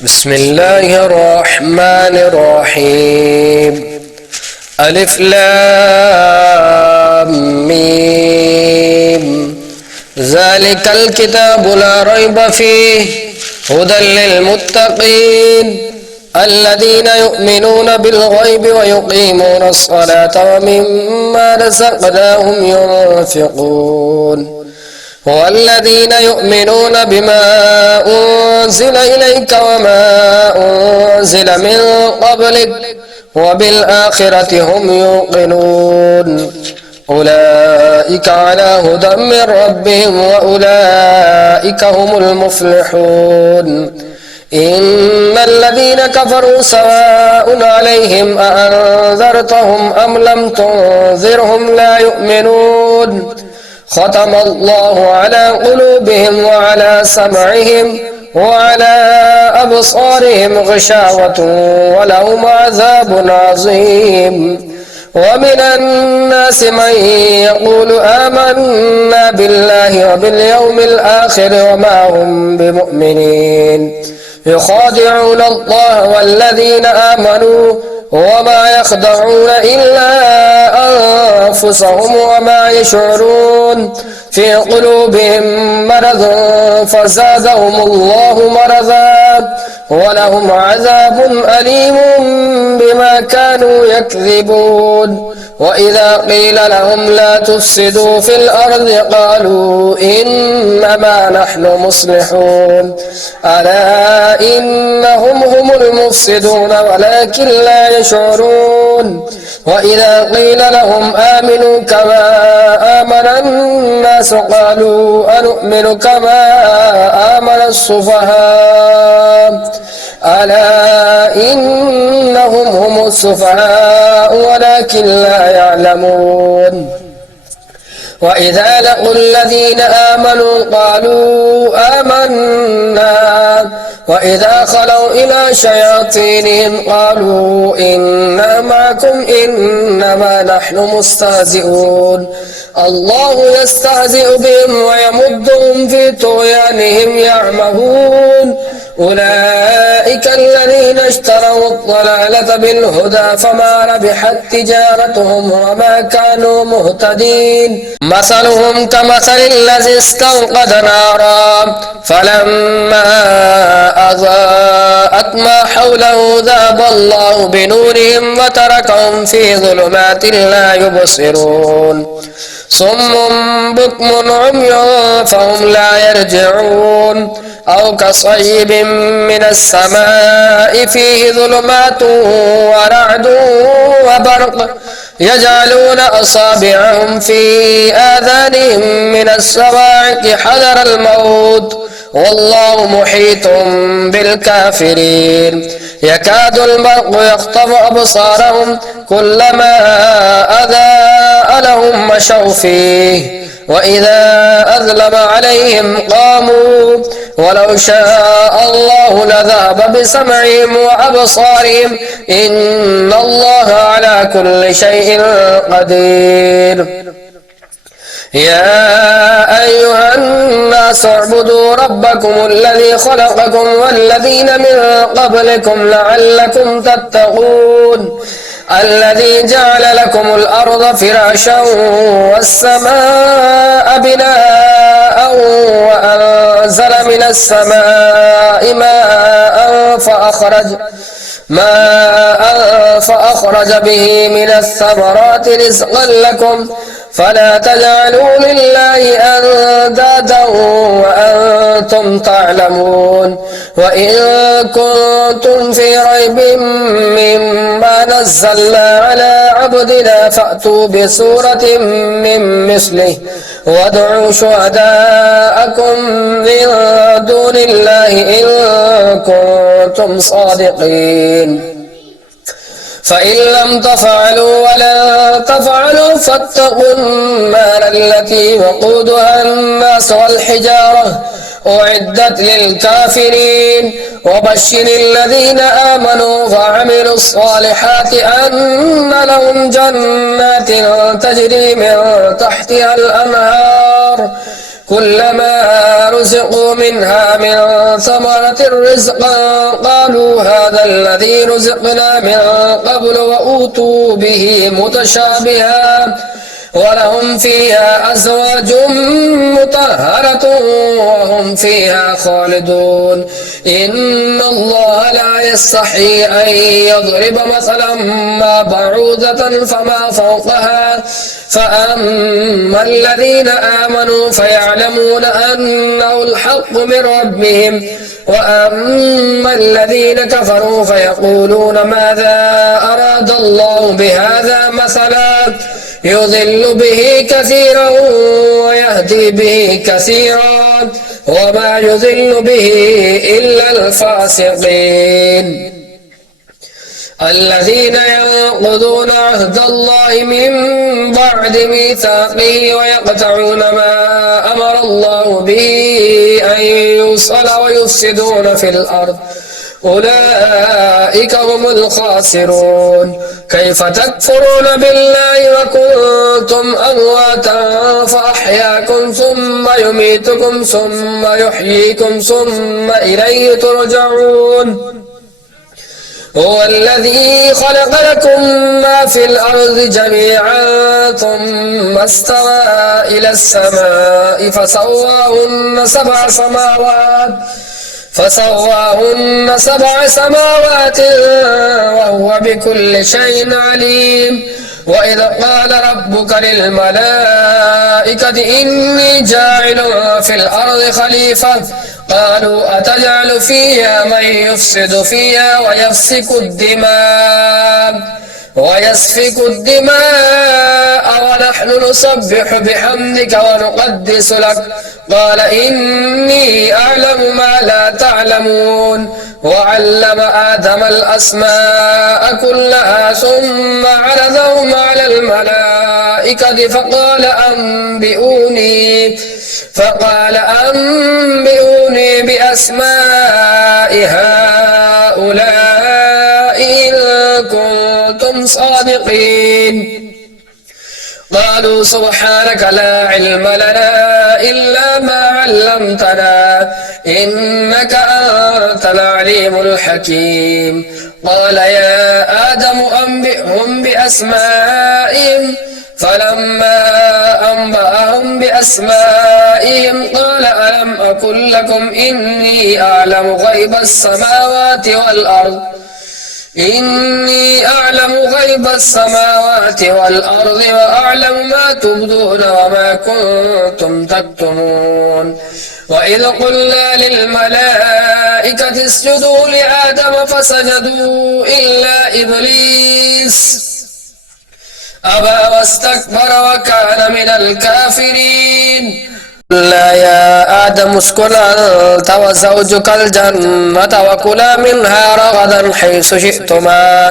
بسم الله الرحمن الرحيم. ألف لام ميم. ذلك الكتاب لا ريب فيه هدى للمتقين الذين يؤمنون بالغيب ويقيمون الصلاة ومما رزقناهم ينفقون والذين يؤمنون بما أنزل إليك وما أنزل من قبلك وبالآخرة هم يوقنون أولئك على هدى من ربهم وأولئك هم المفلحون. إن الذين كفروا سواء عليهم أأنذرتهم أم لم تنذرهم لا يؤمنون ختم الله على قلوبهم وعلى سمعهم وعلى أبصارهم غشاوة ولهم عذاب عظيم. ومن الناس من يقول آمنا بالله وباليوم الآخر وما هم بمؤمنين يخادعون الله والذين آمنوا وما يخدعون إلا أنفسهم وما يشعرون في قلوبهم مرض فزادهم الله مرضا ولهم عذاب أليم بما كانوا يكذبون. وإذا قيل لهم لا تفسدوا في الأرض قالوا إنما نحن مصلحون ألا إنهم هم المفسدون ولكن لا يشعرون. وإذا قيل لهم آمنوا كما آمن الناس قالوا أنؤمن كما آمن السفهاء ألا إنهم هم السفهاء ولكن لا يعلمون. وإذا لقوا الذين آمنوا قالوا آمنا وإذا خلوا إلى شياطينهم قالوا إنا معكم إنما نحن مستهزئون الله يستهزئ بهم ويمدهم في طغيانهم يعمهون. أولئك الذين اشتروا الضلالة بالهدى فما ربحت تجارتهم وما كانوا مهتدين. مثلهم كمثل الذي استوقد نارا فلما أضاءت ما حوله ذهب الله بنورهم وتركهم في ظلمات لا يبصرون صم بكم عمي فهم لا يرجعون أو كصيب من السماء فيه ظلمات ورعد وبرق يجعلون أصابعهم في آذانهم من الصواعق حذر الموت والله محيط بالكافرين. يكاد البرق يخطف أبصارهم كلما أضاء لهم مشوا فيه وإذا أظلم عليهم قاموا ولو شاء الله لذهب بسمعهم وأبصارهم إن الله على كل شيء قدير. يا أيها الناس اعبدوا ربكم الذي خلقكم والذين من قبلكم لعلكم تتقون الذي جعل لكم الأرض فراشا والسماء بناء وأنزل من السماء ماء فأخرج به من الثمرات رزقا لكم فلا تجعلوا لله أندادا وأنتم تعلمون. وإن كنتم في ريب مما نزلنا على عبدنا فأتوا بسورة من مثله وادعوا شهداءكم من دون الله إن كنتم صادقين. فإن لم تفعلوا ولن تفعلوا فاتقوا النار التي وقودها الناس والحجارة أعدت للكافرين. وبشر الذين آمنوا وعملوا الصالحات أن لهم جنات تجري من تحتها الأنهار كلما رزقوا منها من ثمرة رزقا قالوا هذا الذي رزقنا من قبل وأوتوا به متشابها ولهم فيها أزواج مطهرة وهم فيها خالدون إن الله لا يستحي أن يضرب مثلا ما بعوضة فما فوقها فأما الذين آمنوا فيعلمون أنه الحق من ربهم وأما الذين كفروا فيقولون ماذا أراد الله بهذا مثلا يضل به كثيرا ويهدي به كثيرا وما يضل به إلا الفاسقين الذين ينقضون عهد الله من بعد ميثاقه ويقطعون ما أمر الله به أن يوصل ويفسدون في الأرض أولئك هم الخاسرون كيف تكفرون بالله وكنتم أمواتا فأحياكم ثم يميتكم ثم يحييكم ثم إليه ترجعون هو الذي خلق لكم ما في الأرض جميعا ثم استوى إلى السماء فسواهن سبع سماوات وهو بكل شيء عليم وإذ قال ربك للملائكة إني جاعل في الأرض خليفة قالوا أتجعل فيها من يفسد فيها ويسفك الدماء ونحن نسبح بحمدك ونقدس لك قال إني أعلم ما لا تعلمون وعلم آدم الأسماء كلها ثم عرضهم على الملائكة فقال أنبئوني بأسماء هؤلاء إن كنتم صادقين قالوا سبحانك لا علم لنا إلا ما علمتنا إنك أنت العليم الحكيم قال يا آدم أنبئهم بأسمائهم فلما أنبأهم بأسمائهم قال ألم أقل لكم إني أعلم غيب السماوات والأرض وأعلم ما تبدون وما كنتم تكتمون وإذ قلنا للملائكة اسجدوا لآدم فسجدوا إلا إبليس أبى واستكبر وكان من الكافرين قلنا يا آدم اسكن أنت وزوجك الجنة وكلا منها رغدا حيث شئتما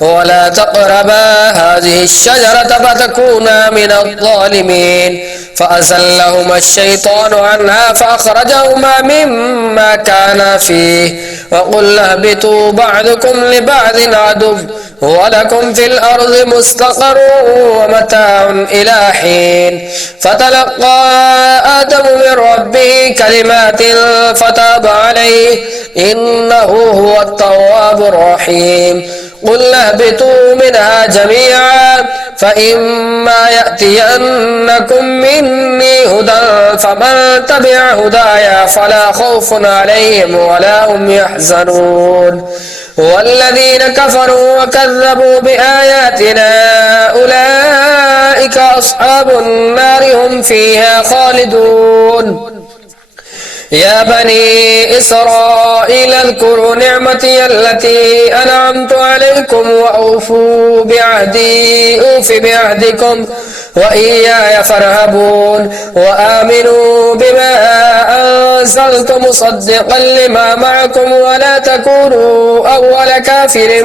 ولا تقربا هذه الشجرة فتكونا من الظالمين فأزلهما الشيطان عنها فأخرجهما مما كانا فيه وقلنا اهبطوا بعضكم لبعض عدو ولكم في الأرض مستقر ومتاع إلى حين فتلقى آدم من ربه كلمات فتاب عليه إنه هو التواب الرحيم قلنا اهبطوا منها جميعا فإما يأتينكم مني هدى فمن تبع هدايا فلا خوف عليهم ولا هم يحزنون والذين كفروا وكذبوا بآياتنا أولئك أصحاب النار هم فيها خالدون يا بني إسرائيل اذكروا نعمتي التي أنعمت عليكم وأوفوا بعهدي أوف بعهدكم وإياي فارهبون وآمنوا بما أنزلت مصدقا لما معكم ولا تكونوا أول كافر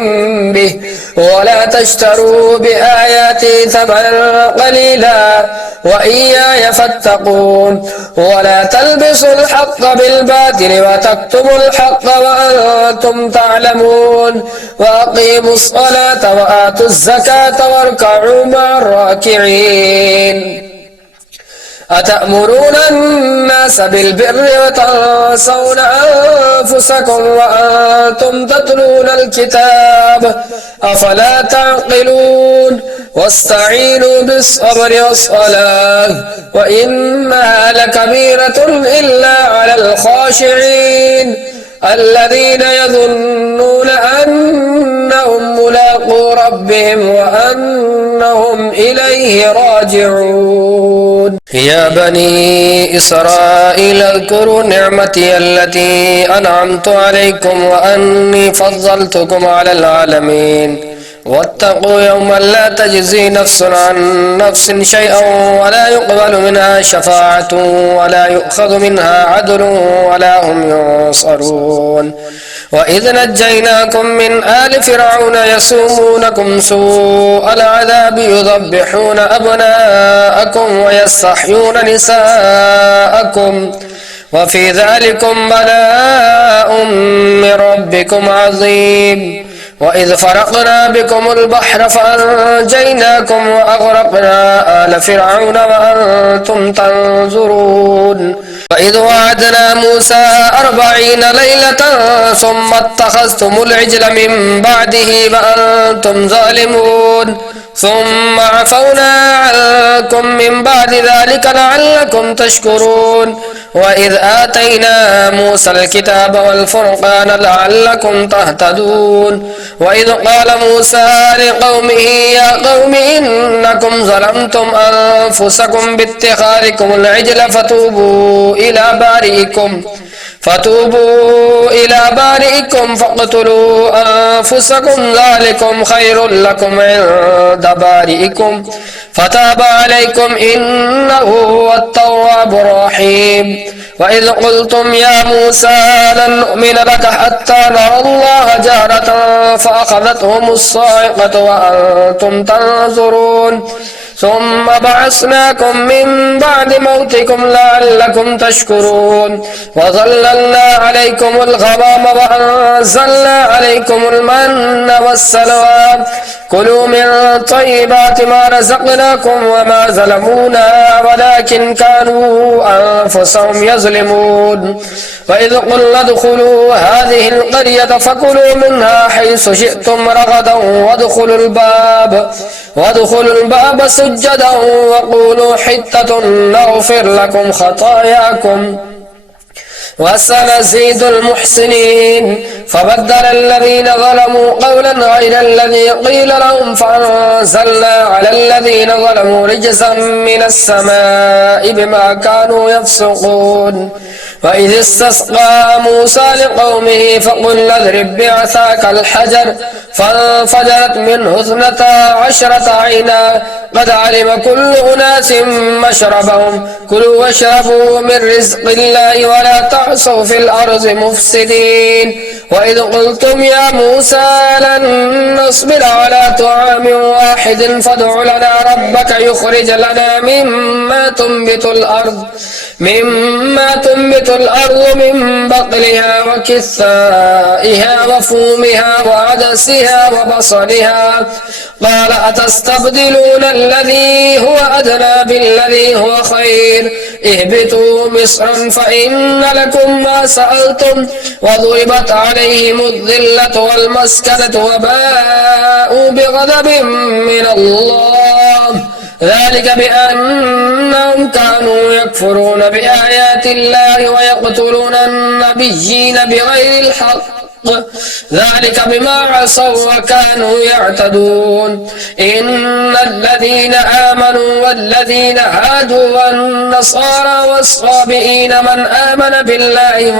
به ولا تشتروا بآياتي ثمنا قليلا وإياي فاتقون ولا تلبسوا الحق بالباطل وتكتموا الحق وأنتم تعلمون وأقيموا الصلاة وآتوا الزكاة واركعوا مع الراكعين أتأمرون الناس بالبر وتنسون أنفسكم وأنتم تتلون الكتاب أفلا تعقلون واستعينوا بالصبر والصلاة وإنها لكبيرة إلا على الخاشعين الذين يظنون أنهم ملاقو ربهم وأنهم إليه راجعون. يا بني إسرائيل اذكروا نعمتي التي أنعمت عليكم وأني فضلتكم على العالمين واتقوا يوما لا تجزي نفس عن نفس شيئا ولا يقبل منها شفاعة ولا يؤخذ منها عدل ولا هم ينصرون. وإذ نجيناكم من آل فرعون يسومونكم سوء العذاب يذبحون أبناءكم ويستحيون نساءكم وفي ذلكم بلاء من ربكم عظيم. وإذ فرقنا بكم البحر فأنجيناكم وأغرقنا آل فرعون وأنتم تنظرون. وإذ وعدنا موسى 40 ليلة ثم اتخذتم العجل من بعده وأنتم ظالمون ثم عفونا عنكم من بعد ذلك لعلكم تشكرون. وإذ آتينا موسى الكتاب والفرقان لعلكم تهتدون. وإذ قال موسى لقومه يا قوم إنكم ظلمتم أنفسكم باتخاذكم العجل فتوبوا إلى بارئكم فاقتلوا أنفسكم ذلكم خير لكم عند بارئكم فتاب عليكم إنه هو التواب الرحيم. وإذ قلتم يا موسى لن نؤمن لك حتى نرى الله جهرة فأخذتهم الصاعقة وأنتم تنظرون ثم بعثناكم من بعد موتكم لعلكم تشكرون. وظللنا عليكم الغمام وأنزلنا عليكم المن والسلوى كلوا من طيبات ما رزقناكم وما ظلمونا ولكن كانوا أنفسهم يظلمون. وإذ قلنا ادخلوا هذه القرية فكلوا منها حيث شئتم رغدا وادخلوا الباب سجدا وقولوا حتة نغفر لكم خطاياكم وسنزيد المحسنين. فبدل الذين ظلموا قولا غير الذي قيل لهم فأنزلنا على الذين ظلموا رجزا من السماء بما كانوا يفسقون. وإذ استسقى موسى لقومه فقل اضرب بعصاك الحجر فانفجرت منه 12 عينا قد علم كل أناس مشربهم كلوا واشربوا من رزق الله ولا تعصوا في الأرض مفسدين. وإذ قلتم يا موسى لن نصبر على طعام واحد فادع لنا ربك يخرج لنا مما تنبت الأرض من بقلها وكثائها وفومها وعدسها وبصلها قال أتستبدلون الذي هو أدنى بالذي هو خير اهبطوا مصرا فإن لكم ما سألتم وضربت عليهم الذلة والمسكنة وباءوا بغضب من الله ذلك بأنهم كانوا يكفرون بآيات الله ويقتلون النبيين بغير الحق ذلك بما عصوا وكانوا يعتدون. إن الذين آمنوا والذين هادوا والنصارى والصابئين من آمن بالله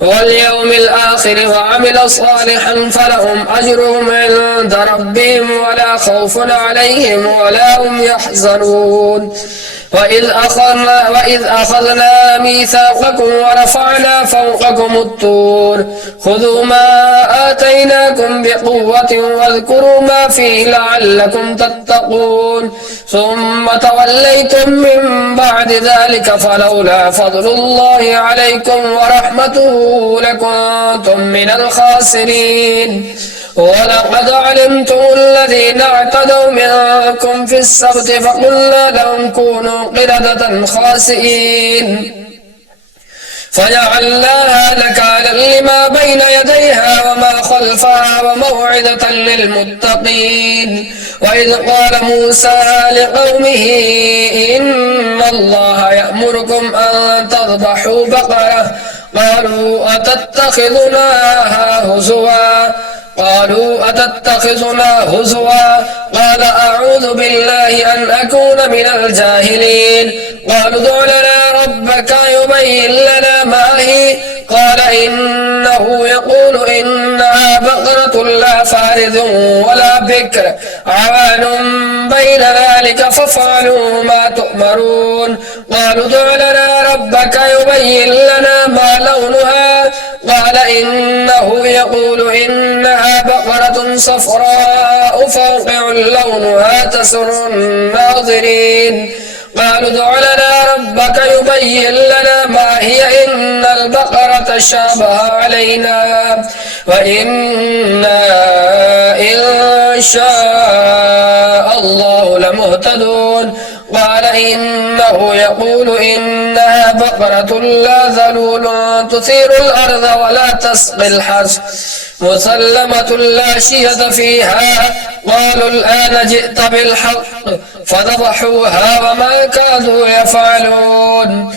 واليوم الآخر وعمل صالحا فلهم أجرهم عند ربهم ولا خوف عليهم ولا هم يحزنون. وإذ أخذنا ميثاقكم ورفعنا فوقكم الطور خذوا ما آتيناكم بقوة واذكروا ما فيه لعلكم تتقون ثم توليتم من بعد ذلك فلولا فضل الله عليكم ورحمته لكنتم من الخاسرين. ولقد علمتم الذين اعتدوا منكم في السبت فقلنا لهم كونوا قردة خاسئين فجعلناها نكالا لما بين يديها وما خلفها وموعظة للمتقين. وإذ قال موسى لقومه إن الله يأمركم أن تذبحوا بقرة قالوا أتتخذنا هزوا قال أعوذ بالله أن أكون من الجاهلين. قالوا ادع لنا ربك يبين لنا ما هي قال إنه يقول إنها بقرة لا فارض ولا بكر عوان بين ذلك فافعلوا ما تؤمرون. قالوا ادع لنا ربك يبين لنا ما لونها قال إنه يقول إنها بقرة صفراء فاقع لونها تسر الناظرين. قالوا ادع لنا ربك يبين لنا ما هي إن البقرة شابه علينا وإنا إن شاء الله لمهتدون. قال إنه يقول إنها بقرة لا ذلول تثير الأرض ولا تسقي الحرث مسلمة لا شية فيها. قالوا الآن جئت بالحق فذبحوها وما كادوا يفعلون.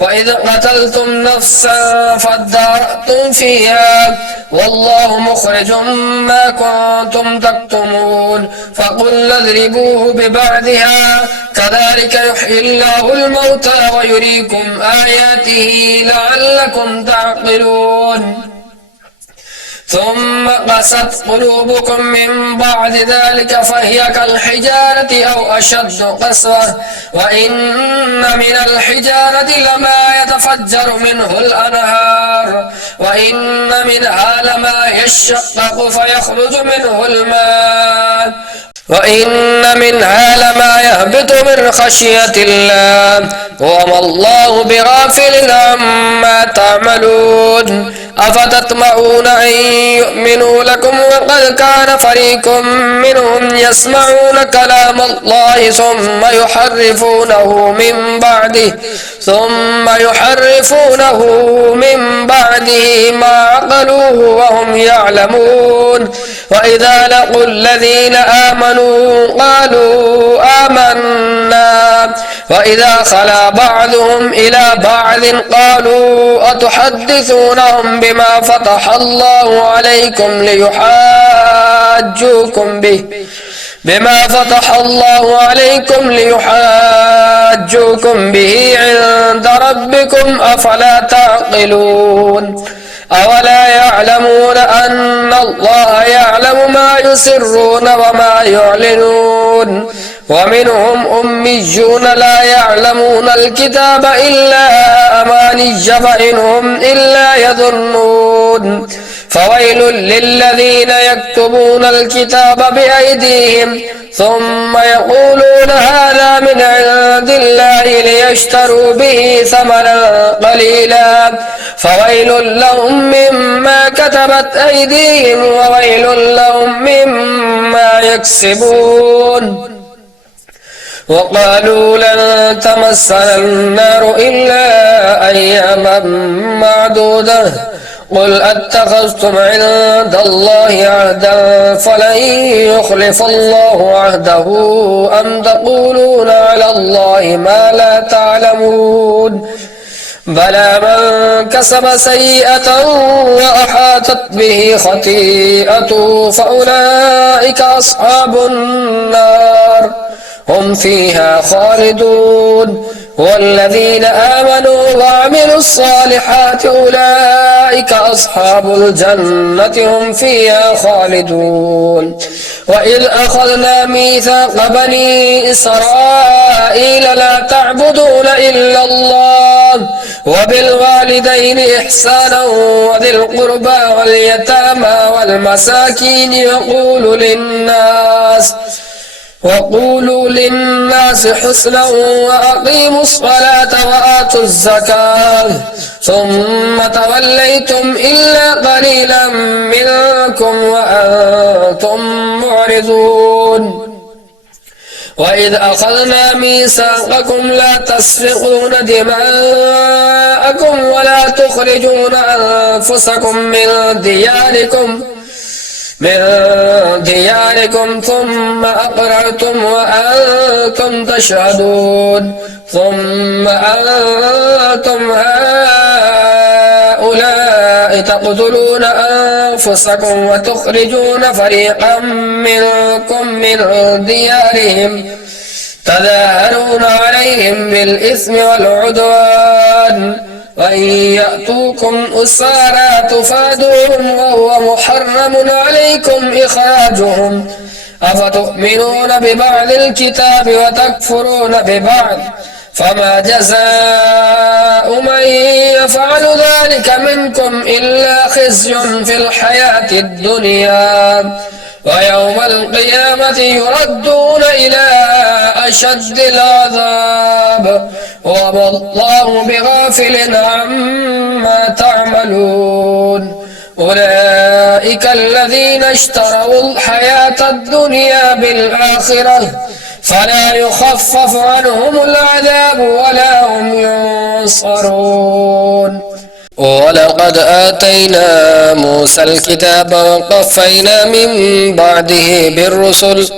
وإذ قتلتم نفسا فادارأتم فيها والله مخرج ما كنتم تكتمون. فقلنا اضربوه ببعضها كذلك يحيي الله الموتى ويريكم آياته لعلكم تعقلون. ثم قست قلوبكم من بعد ذلك فهي كالحجارة أو أشد قسوة وإن من الحجارة لما يتفجر منه الأنهار وإن منها لما يشقق فيخرج منه الماء وإن منها لما يهبط من خشية الله وما الله بغافل عما تعملون. أفتطمعون أن يؤمنوا لكم وقد كان فريق منهم يسمعون كلام الله ثم يحرفونه من بعده ما عقلوه وهم يعلمون. وإذا لقوا الذين آمنوا قالوا آمنا وإذا خلا بعضهم إلى بعض قالوا أتحدثونهم بما فتح الله عليكم ليحاجوكم به عند ربكم أفلا تعقلون. أولا يعلمون أن الله يعلم ما يسرون وما يعلنون. ومنهم أميون لا يعلمون الكتاب إلا أماني فإنهم إلا يظنون. فويل للذين يكتبون الكتاب بأيديهم ثم يقولون هذا من عند الله ليشتروا به ثمنا قليلا فويل لهم مما كتبت أيديهم وويل لهم مما يكسبون. وقالوا لن تمسنا النار إلا أياما معدودة قل أتخذتم عند الله عهدا فلن يخلف الله عهده أم تقولون على الله ما لا تعلمون. بلى من كسب سيئة وأحاطت به خطيئته فأولئك أصحاب النار هم فيها خالدون. والذين آمنوا وعملوا الصالحات أولئك أصحاب الجنة هم فيها خالدون. وإذ أخذنا ميثاق بني إسرائيل لا تعبدون إلا الله وبالوالدين إحسانا وذي القربى واليتامى والمساكين وقولوا للناس حسنا وأقيموا الصلاة وآتوا الزكاة ثم توليتم إلا قليلا منكم وأنتم معرضون وإذ أخذنا ميثاقكم لا تسفكون دماءكم ولا تخرجون أنفسكم من دياركم ثم أقررتم وأنتم تشهدون ثم أنتم هؤلاء تقتلون أنفسكم وتخرجون فريقا منكم من ديارهم تظاهرون عليهم بالإثم والعدوان وإن يأتوكم أسارى تفادوهم وهو محرم عليكم إخراجهم أفتؤمنون ببعض الكتاب وتكفرون ببعض فما جزاء من يفعل ذلك منكم إلا خزي في الحياة الدنيا ويوم القيامة يردون إلى أشد العذاب وما الله بغافل عما تعملون أولئك الذين اشتروا الحياة الدنيا بالآخرة فلا يخفف عنهم العذاب ولا هم ينصرون ولقد آتينا موسى الكتاب وقفينا من بعده بالرسل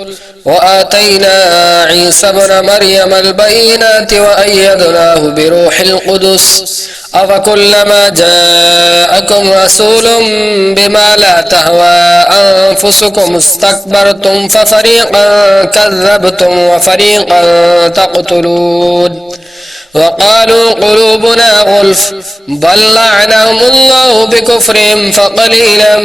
وآتينا عيسى ابن مريم البينات وأيدناه بروح القدس أفكلما جاءكم رسول بما لا تهوى أنفسكم استكبرتم ففريقا كذبتم وفريقا تقتلون وقالوا قلوبنا غلف بل لعنهم الله بكفرهم فقليلا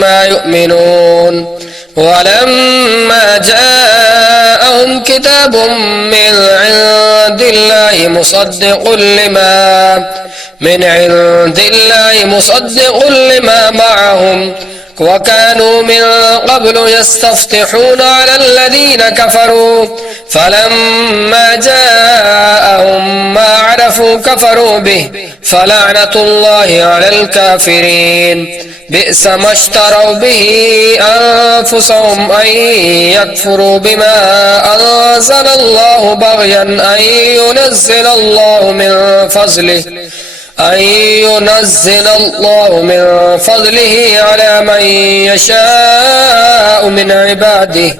ما يؤمنون ولما جاءهم كتاب من عند الله مصدق لما معهم وكانوا من قبل يستفتحون على الذين كفروا فلما جاءهم ما عرفوا كفروا به فلعنة الله على الكافرين بئس ما اشتروا به أنفسهم أن يكفروا بما أنزل الله بغيا أن ينزل الله من فضله على من يشاء من عباده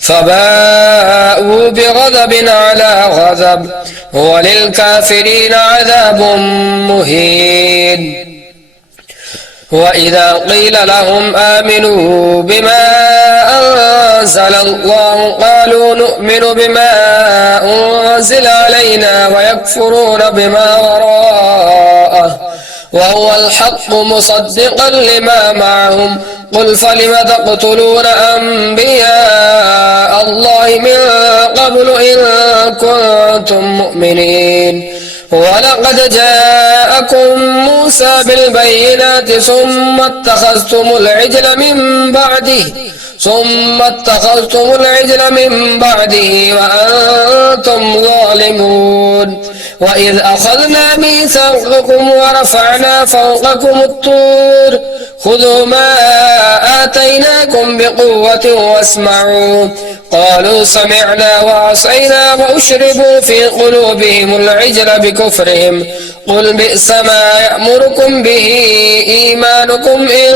فباءوا بغضب على غضب وللكافرين عذاب مهين وإذا قيل لهم آمنوا بما أنزل الله قالوا نؤمن بما أنزل علينا ويكفرون بما وراءه وهو الحق مصدقا لما معهم قل فلم تقتلون أنبياء الله من قبل إن كنتم مؤمنين ولقد جاءكم موسى بالبينات ثم اتخذتم العجل من بعده وأنتم ظالمون وإذ أخذنا ميثاقكم ورفعنا فوقكم الطور خذوا ما آتيناكم بقوة واسمعوا قالوا سمعنا وعصينا وأشربوا في قلوبهم العجل بكفرهم قل بئس ما يأمركم به إيمانكم إن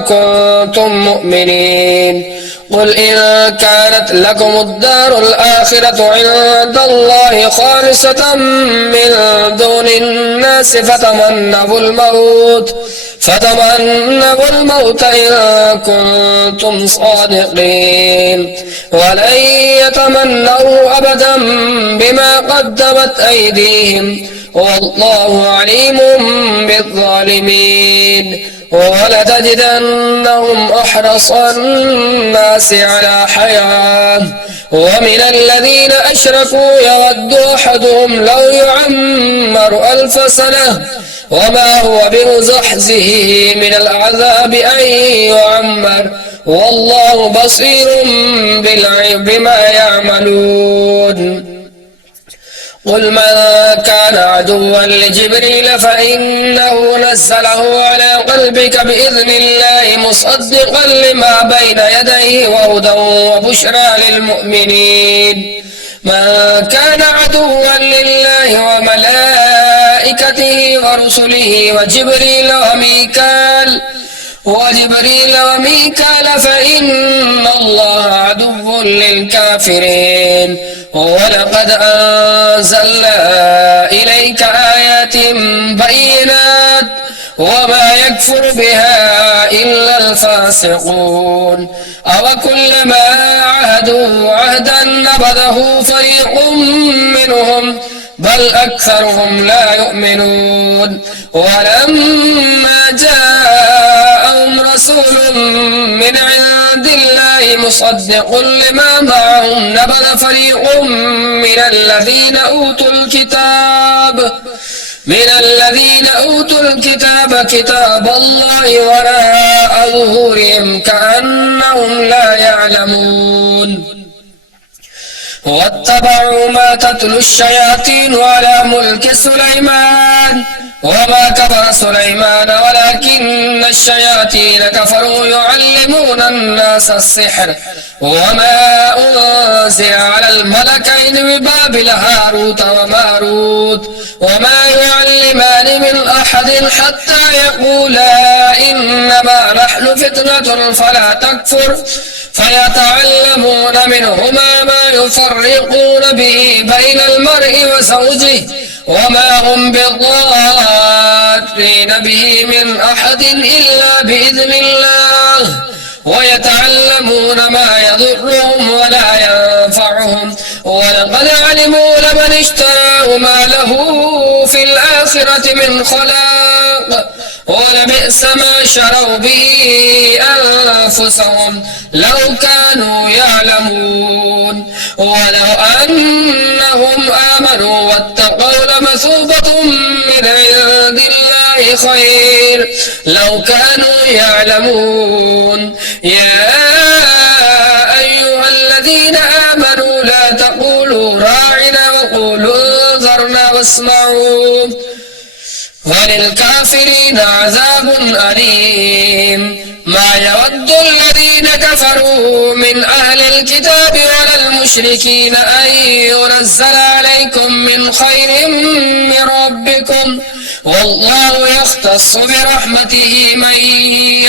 كنتم مؤمنين قل إن كانت لكم الدار الآخرة عند الله خالصة من دون الناس فتمنوا الموت إن كنتم صادقين ولن يتمنوا أبدا بما قدمت أيديهم والله عليم بالظالمين ولتجدنهم أحرص الناس على حياة ومن الذين أشركوا يود أحدهم لو يعمر 1000 سنة وما هو بمزحزحه من العذاب أن يعمر والله بصير بما يعملون قل من كان عدوا لجبريل فإنه نزله على قلبك بإذن الله مصدقا لما بين يديه وهدى وبشرى للمؤمنين من كان عدوا لله وملائكته ورسله وجبريل وميكال فإن الله عدو للكافرين ولقد أنزلنا إليك آيات بينات وما يكفر بها إلا الفاسقون أوكلما عاهدوا عهدا نبذه فريق منهم بل أكثرهم لا يؤمنون ولما جاءهم رسول من عند الله مصدق لما معهم نبذ فريق من الذين أوتوا الكتاب كتاب الله وراء ظهورهم كأنهم لا يعلمون واتبعوا ما تتلو الشياطين على ملك سليمان وما كفر سليمان ولكن الشياطين كفروا يعلمون الناس السحر وما أنزل على الملكين ببابل هاروت وماروت وما يعلمان من أحد حتى يقولا إنما نحن فتنة فلا تكفر فيتعلمون منهما ما يفرقون به بين المرء وزوجه وما هم بضارين به من أحد إلا بإذن الله ويتعلمون ما يضرهم ولا ينفعهم ولقد علموا لمن اشتراه ما له في الآخرة من خلاق ولبئس ما شروا به أنفسهم لو كانوا يعلمون ولو أنهم آمنوا واتقوا لمثوبة من عند الله خير لو كانوا يعلمون يا أيها الذين آمنوا لا تقولوا راعنا وقولوا انظرنا واسمعوا وللكافرين عذاب أليم ما يود الذين كفروا من أهل الكتاب ولا المشركين أن ينزل عليكم من خير من ربكم والله يختص برحمته من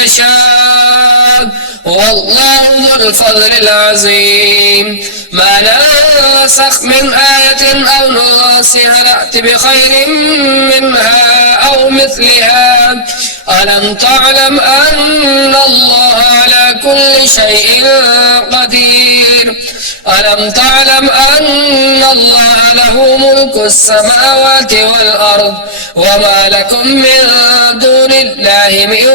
يشاء والله ذو الفضل العظيم ما ننسخ من آية أو ننسها نأت بخير منها أو مثلها ألم تعلم أن الله على كل شيء قدير ألم تعلم أن الله له ملك السماوات والأرض وما لكم من دون الله من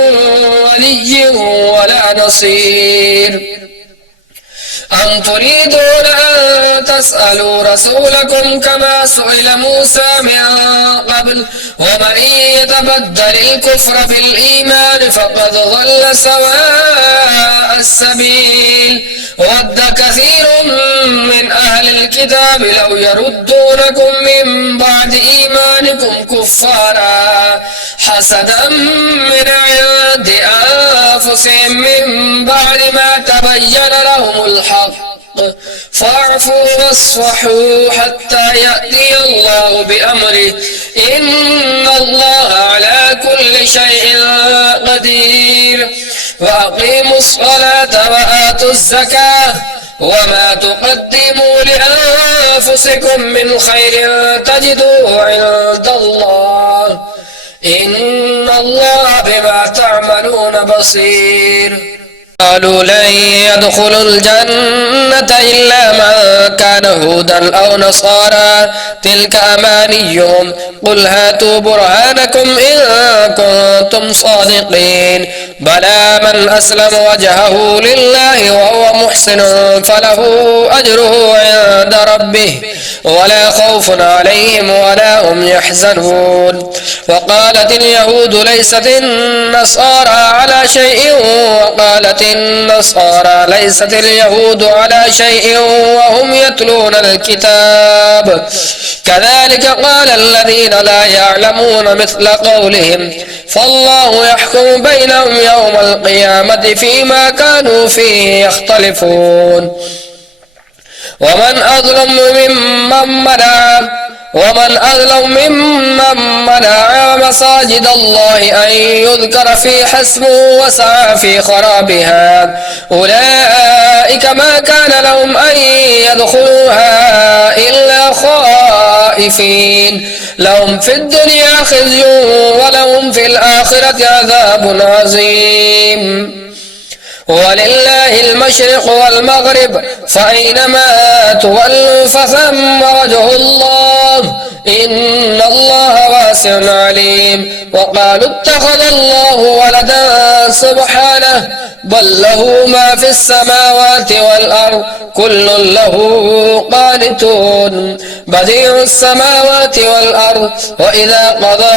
ولي ولا نصير أم تريدون أن تسألوا رسولكم كما سئل موسى من قبل ومن يتبدل الكفر بالإيمان فقد ضل سواء السبيل ود كثير من أهل الكتاب لو يردونكم من بعد إيمانكم كفارا حسدا من عند أنفسهم من بعد ما تبين لهم الحق فاعفوا واصفحوا حتى يأتي الله بأمره إن الله على كل شيء قدير وأقيموا الصلاة وآتوا الزكاة وما تقدموا لأنفسكم من خير تجدوه عند الله إن الله بما تعملون بصير قالوا لن يدخلوا الجنة إلا من كان هودا أو نصارى تلك أمانيهم قل هاتوا برهانكم إن كنتم صادقين بلى من أسلم وجهه لله وهو محسن فله أجره عند ربه ولا خوف عليهم ولا هم يحزنون وقالت اليهود ليست النصارى على شيء وقالت النصارى ليست اليهود على شيء وهم يتلون الكتاب كذلك قال الذين لا يعلمون مثل قولهم فالله يحكم بينهم يوم القيامة فيما كانوا فيه يختلفون ومن أظلم ممن منع مساجد الله أن يذكر في اسمه وسعى في خرابها أولئك ما كان لهم أن يدخلوها إلا خائفين لهم في الدنيا خزي ولهم في الآخرة عذاب عظيم ولله المشرق والمغرب فأينما تولوا فثم وجه الله إن الله واسع عليم وقالوا اتخذ الله ولدا سبحانه بل له ما في السماوات والأرض كل له قانتون بديع السماوات والأرض وإذا قضى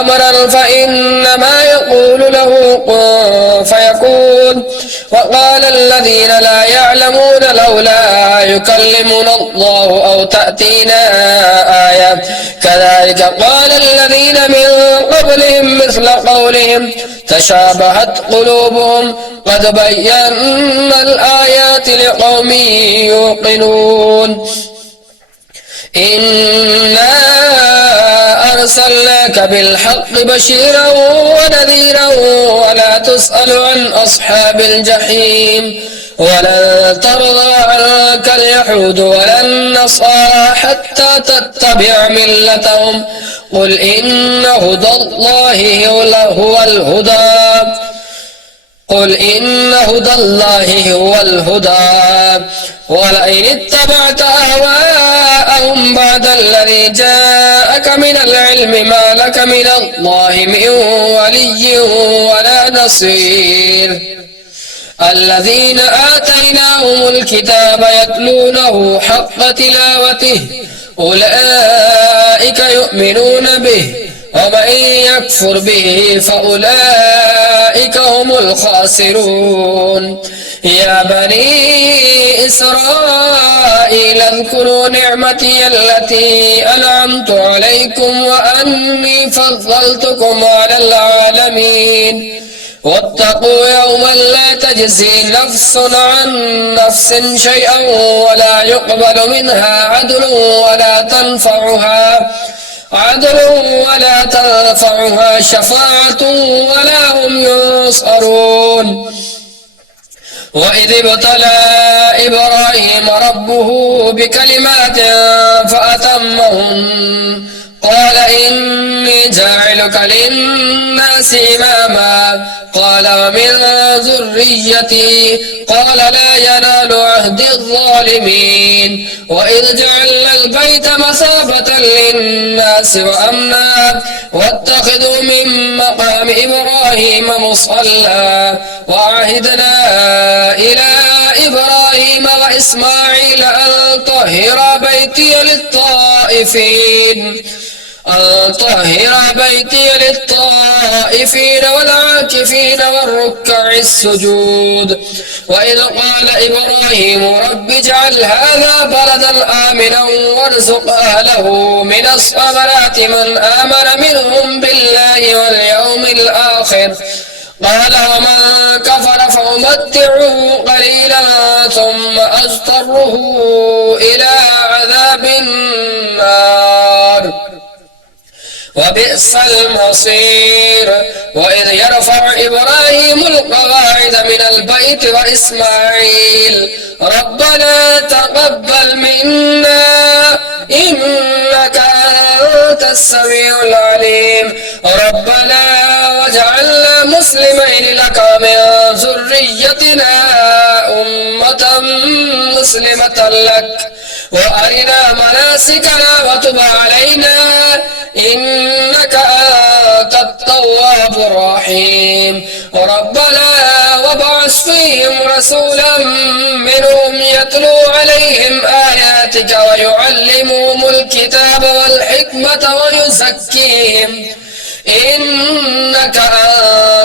أمرا فإنما يقول له كن فيكون وقال الذين لا يعلمون لولا يكلمنا الله أو تأتينا آية كذلك قال الذين من قبلهم مثل قولهم تشابهت قلوبهم قد بينا الآيات لقوم يوقنون إنا أرسلناك بالحق بشيرا ونذيرا ولا تسأل عن أصحاب الجحيم ولن ترضى عنك اليهود ولا النصارى حتى تتبع ملتهم قل إن هدى الله هو الهدى قل إن هدى الله هو الهدى ولئن اتبعت أهواءهم بعد الذي جاءك من العلم ما لك من الله من ولي ولا نصير الذين آتيناهم الكتاب يتلونه حق تلاوته أولئك يؤمنون به ومن يكفر به فأولئك هم الخاسرون يا بني إسرائيل اذكروا نعمتي التي أنعمت عليكم وأني فضلتكم على العالمين واتقوا يوما لا تجزي نفس عن نفس شيئا ولا يقبل منها عدل ولا تنفعها شفاعة ولا هم ينصرون وإذ ابتلى إبراهيم ربه بكلمات فأتمهن قال إني جاعلك للناس إماما قال ومن ذريتي قال لا ينال عهد الظالمين وإذ جعلنا البيت مثابة للناس وأمنا واتخذوا من مقام إبراهيم مصلى وعهدنا إلى إبراهيم وإسماعيل أن طهر بيتي للطائفين والعاكفين والركع السجود وإذ قال إبراهيم رب اجعل هذا بلدا آمنا وارزق أهله من الثمرات من آمن منهم بالله واليوم الآخر قال ومن كفر فأمتعه قليلا ثم أضطره إلى عذاب النار وبئس المصير وإذ يرفع إبراهيم القواعد من البيت وإسماعيل ربنا تقبل منا إنك أنت السميع العليم ربنا واجعلنا مسلمين لك من ذريتنا أمة مسلمة لك وأرنا مناسكنا وتب علينا إنك أنت التواب الرحيم ربنا وابعث فيهم رسولا منهم يتلو عليهم آياتك ويعلمهم الكتاب والحكمة ويزكيهم إنك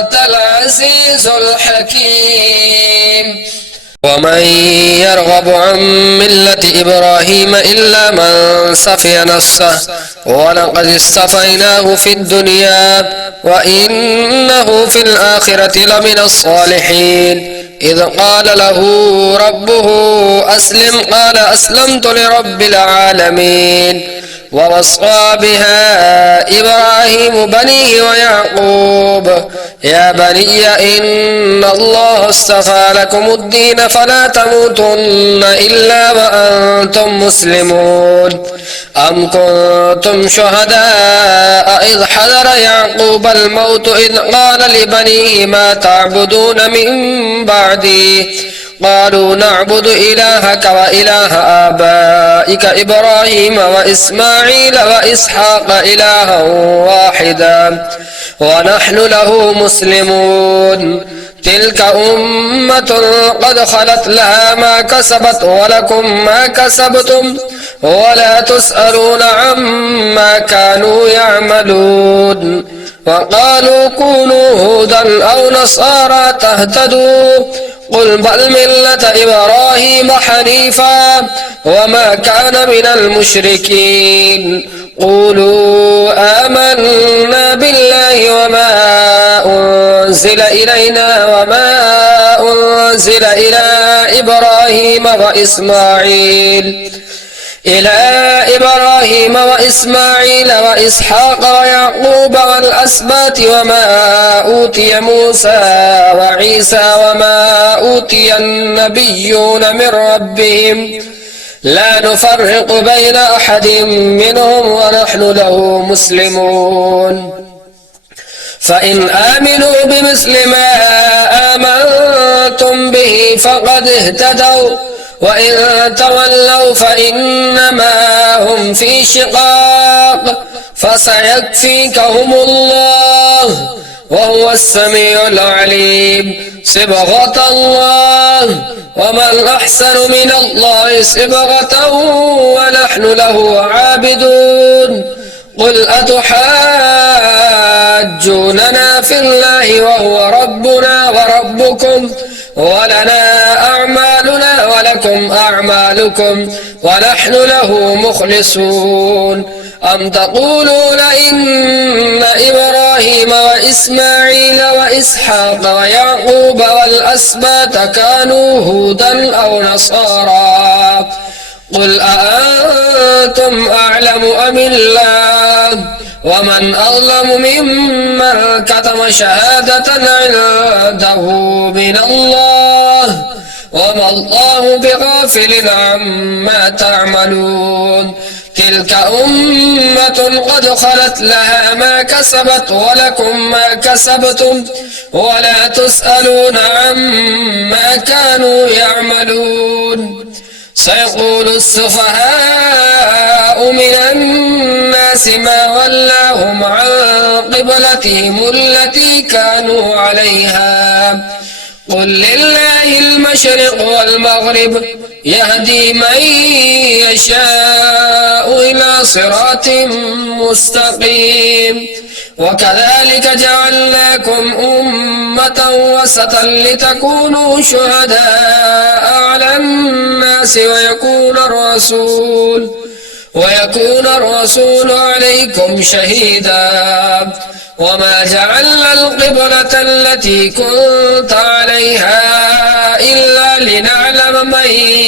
أنت العزيز الحكيم. ومن يرغب عن ملة إبراهيم إلا من سفي نفسه ولقد اصطفيناه في الدنيا وإنه في الآخرة لمن الصالحين. إذ قال له ربه أسلم قال أسلمت لرب العالمين. ووصى بها إبراهيم بنيه ويعقوب يا بني إن الله اصطفى لكم الدين فلا تموتن إلا وأنتم مسلمون. أم كنتم شهداء إذ حضر يعقوب الموت إذ قال لبنيه ما تعبدون من بعدي قالوا نعبد إلهك وإله آبائك إبراهيم وإسماعيل وإسحاق إلها واحدا ونحن له مسلمون. تلك أمة قد خلت لها ما كسبت ولكم ما كسبتم ولا تسألون عما كانوا يعملون. وقالوا كونوا هودا أو نصارى تهتدوا قل بل ملة إبراهيم حنيفا وما كان من المشركين. قولوا آمنا بالله وما أنزل إلينا وما أنزل إلى إبراهيم وإسماعيل وإسحاق ويعقوب والأسباط وما أوتي موسى وعيسى وما أوتي النبيون من ربهم لا نفرق بين أحد منهم ونحن له مسلمون. فإن آمنوا بمثل ما آمنتم به فقد اهتدوا وإن تولوا فإنما هم في شقاق فسيكفيكهم الله وهو السميع العليم. صبغة الله ومن أحسن من الله صبغة ونحن له عابدون. قل أتحاجوننا في الله وهو ربنا وربكم ولنا أعمالنا ولكم أعمالكم ونحن له مخلصون. أم تقولون إن إبراهيم وإسماعيل وإسحاق ويعقوب والأسباط كانوا هودا أو نصارى قل أأنتم أعلم أم الله ومن أظلم ممن كتم شهادة عنده من الله وما الله بغافل عما تعملون. تلك أمة قد خلت لها ما كسبت ولكم ما كسبتم ولا تسألون عما كانوا يعملون. سيقول السفهاء من الناس ما ولاهم عن قبلتهم التي كانوا عليها قل لله المشرق والمغرب يهدي من يشاء إلى صراط مستقيم. وكذلك جعلناكم أمة وسطا لتكونوا شهداء على الناس ويكون الرسول عليكم شهيدا. وما جعلنا القبلة التي كنت عليها إلا لنعلم من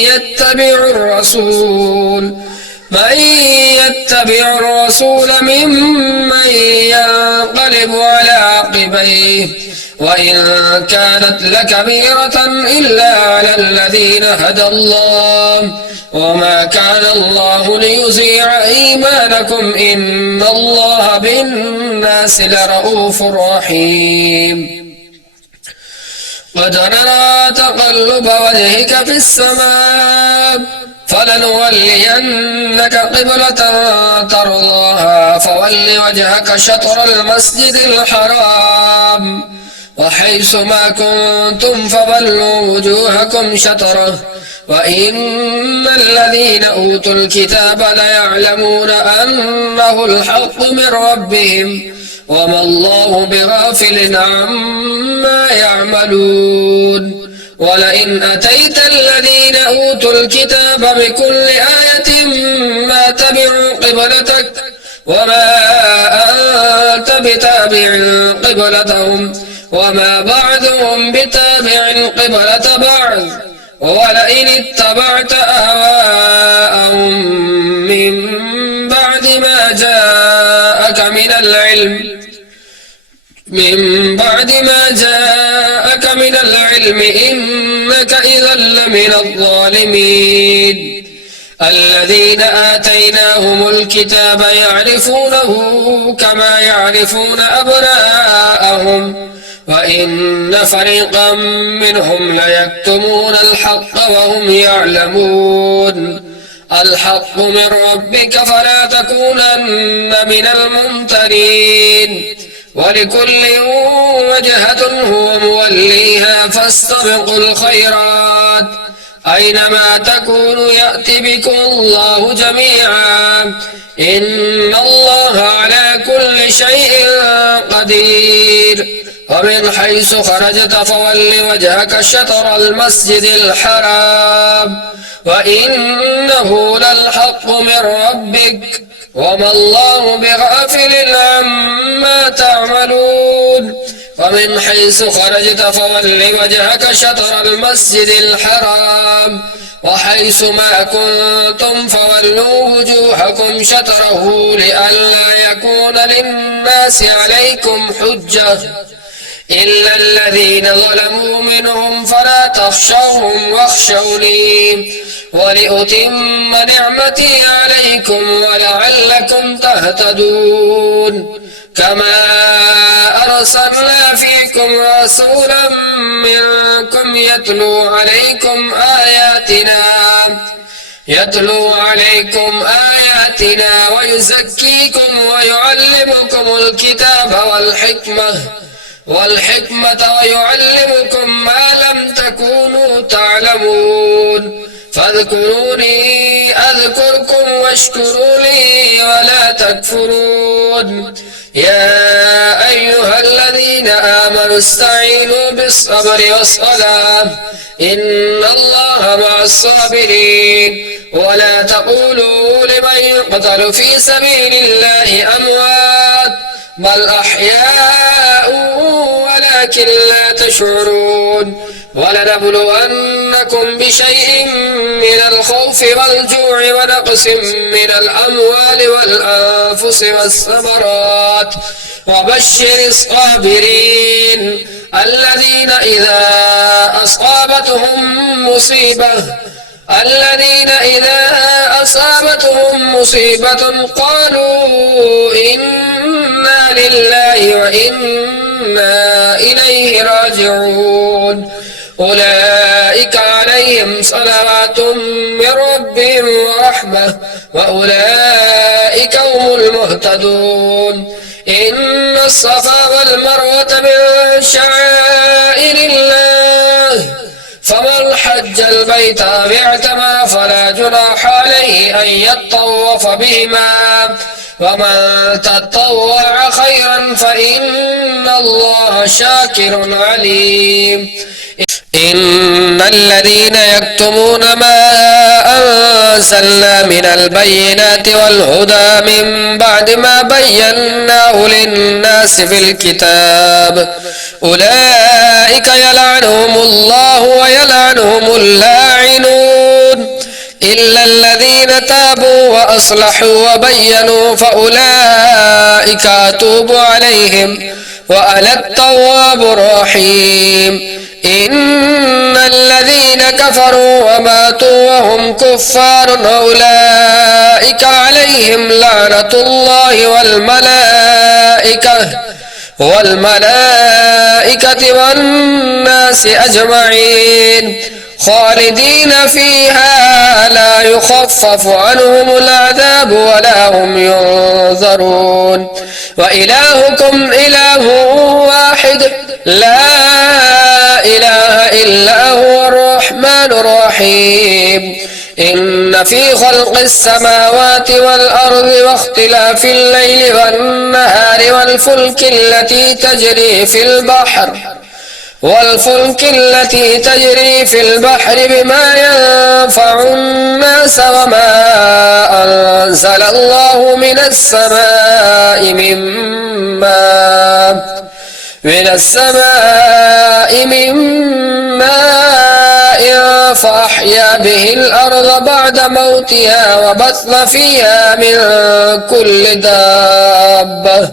يتبع الرسول ممن ينقلب على عقبيه وإن كانت لكبيرة إلا على الذين هدى الله وما كان الله ليضيع إيمانكم إن الله بالناس لرؤوف رحيم. قد نرى تقلب وجهك في السماء فلنولينك قبلة ترضاها فول وجهك شطر المسجد الحرام وحيث ما كنتم فولوا وجوهكم شطره وإن الذين أوتوا الكتاب ليعلمون أنه الحق من ربهم وما الله بغافل عما يعملون ولئن أتيت الذين أوتوا الكتاب بكل آية ما تبعوا قبلتك وما أنت بتابع قبلتهم وما بعضهم بتابع قبلة بعض ولئن اتبعت أهواءهم من بعد ما جاءك من العلم إنك إذا لمن الظالمين الذين آتيناهم الكتاب يعرفونه كما يعرفون أبناءهم وإن فريقا منهم ليكتمون الحق وهم يعلمون الحق من ربك فلا تكونن من الممترين ولكل وجهة هو موليها فاستبقوا الخيرات أينما تكونوا يأتي بكم الله جميعا إن الله على كل شيء قدير ومن حيث خرجت فول وجهك شطر المسجد الحرام وإنه للحق من ربك وما الله بغافل عما تعملون ومن حيث خرجت فول وجهك شطر المسجد الحرام وحيث ما كنتم فولوا وجوهكم شطره لئلا يكون للناس عليكم حجة إلا الذين ظلموا منهم فلا تخشوهم واخشوني ولأتم نعمتي عليكم ولعلكم تهتدون كما أرسلنا فيكم رسولا منكم يتلو عليكم آياتنا ويزكيكم ويعلمكم الكتاب والحكمة ويعلمكم ما لم تكونوا تعلمون فاذكروني أذكركم واشكروا لي ولا تكفرون يا أيها الذين آمنوا استعينوا بالصبر والصلاة إن الله مع الصابرين ولا تقولوا لمن يقتل في سبيل الله أموات بل أحياء ولكن لا تشعرون ولنبلونكم بشيء من الخوف والجوع ونقص من الأموال والأنفس والثمرات وبشر الصابرين الذين إذا أصابتهم مصيبة قالوا إنا لله وإنا إليه راجعون أولئك عليهم صلوات من ربهم ورحمة وأولئك هم المهتدون إن الصفا والمروة من شعائر الله فمن حج البيت أو اعتمر فلا جناح عليه أن يطوف بهما ومن تطوع خيرا فإن الله شاكر عليم إن الذين يكتمون ما أنزلنا من البينات والهدى من بعد ما بيناه للناس في الكتاب أولئك يلعنهم الله ويلعنهم اللاعنون إلا الذين تابوا وأصلحوا وبينوا فأولئك أتوب عليهم وأنا التواب الرحيم إن الذين كفروا وماتوا وهم كفار أولئك عليهم لعنة الله والملائكة والناس أجمعين خالدين فيها لا يخفف عنهم العذاب ولا هم ينظرون وإلهكم إله واحد لا إله إلا هو الرحمن الرحيم إن في خلق السماوات والأرض واختلاف الليل والنهار والفلك التي تجري في البحر بما ينفع الناس وما أنزل الله من السماء من ماء فأحيا به الأرض بعد موتها وبث فيها من كل دابة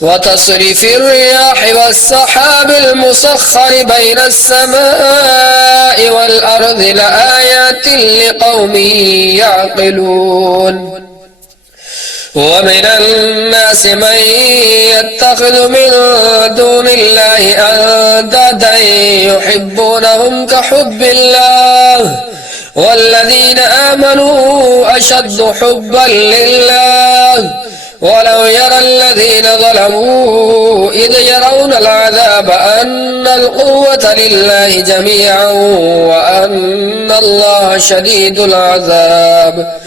وتصريف الرياح والسحاب المسخر بين السماء والأرض لآيات لقوم يعقلون ومن الناس من يتخذ من دون الله أندادا يحبونهم كحب الله والذين آمنوا أشد حبا لله ولو يرى الذين ظلموا إذ يرون العذاب أن القوة لله جميعا وأن الله شديد العذاب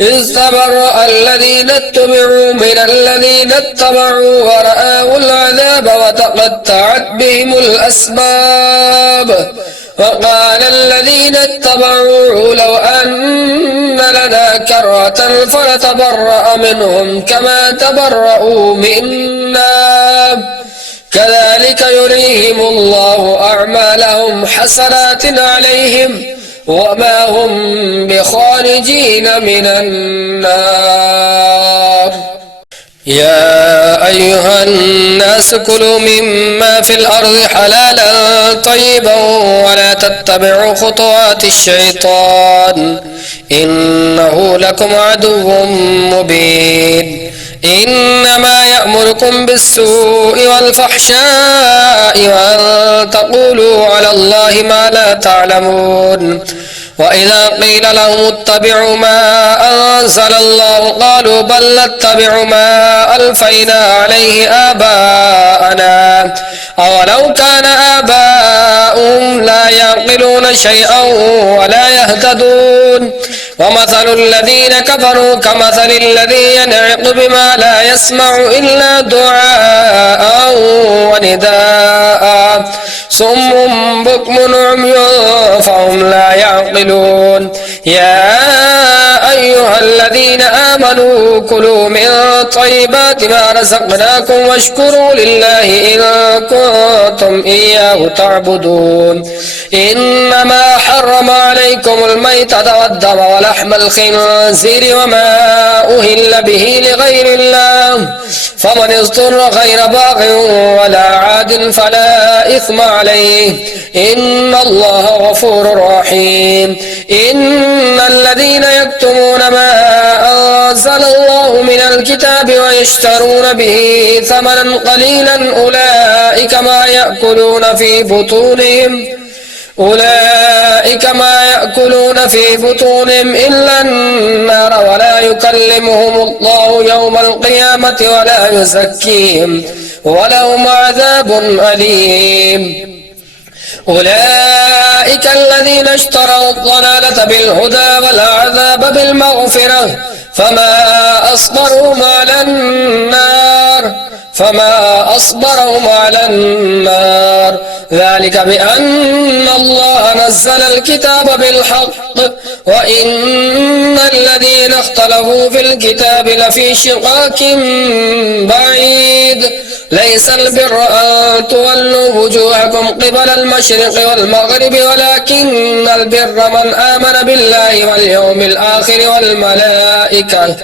إذ تبرأ الذين اتبعوا من الذين اتبعوا ورأوا العذاب وتقطعت بهم الأسباب وقال الذين اتبعوا لو أن لنا كرة فنتبرأ منهم كما تبرأوا منا كذلك يريهم الله أعمالهم حسرات عليهم وما هم بخارجين من النار يا أيها الناس كلوا مما في الأرض حلالا طيبا ولا تتبعوا خطوات الشيطان إنه لكم عدو مبين إنما يأمركم بالسوء والفحشاء وأن تقولوا على الله ما لا تعلمون وإذا قيل لهم اتبعوا ما أنزل الله قالوا بل نتبع ما ألفينا عليه آباءنا أولو كان آباؤهم لا يعقلون شيئا ولا يهتدون ومثل الذين كفروا كمثل الذي ينعق بما لا يسمع إلا دعاء ونداء صم بكم عمي فهم لا يعقلون يا أيها الذين آمنوا كلوا من طيبات ما رزقناكم واشكروا لله إن كنتم إياه تعبدون إنما حرم عليكم الميتة والدم ولحم الخنزير وما أهل به لغير الله فمن اضطر غير باغ ولا عاد فلا إثم عليه إن الله غفور رحيم إن الذين يكتمون ما أنزل الله من الكتاب ويشترون به ثمنا قليلا أولئك ما يأكلون في بطونهم إلا النار ولا يكلمهم الله يوم القيامة ولا يزكيهم ولهم عذاب أليم أولئك الذين اشتروا الضلالة بالهدى والعذاب بالمغفرة فما أصبرهم على النار ذلك بأن الله نزل الكتاب بالحق وإن الذين اختلفوا في الكتاب لفي شقاق بعيد ليس البر أن تولوا وجوهكم قبل المشرق والمغرب ولكن البر من آمن بالله واليوم الآخر والملائكة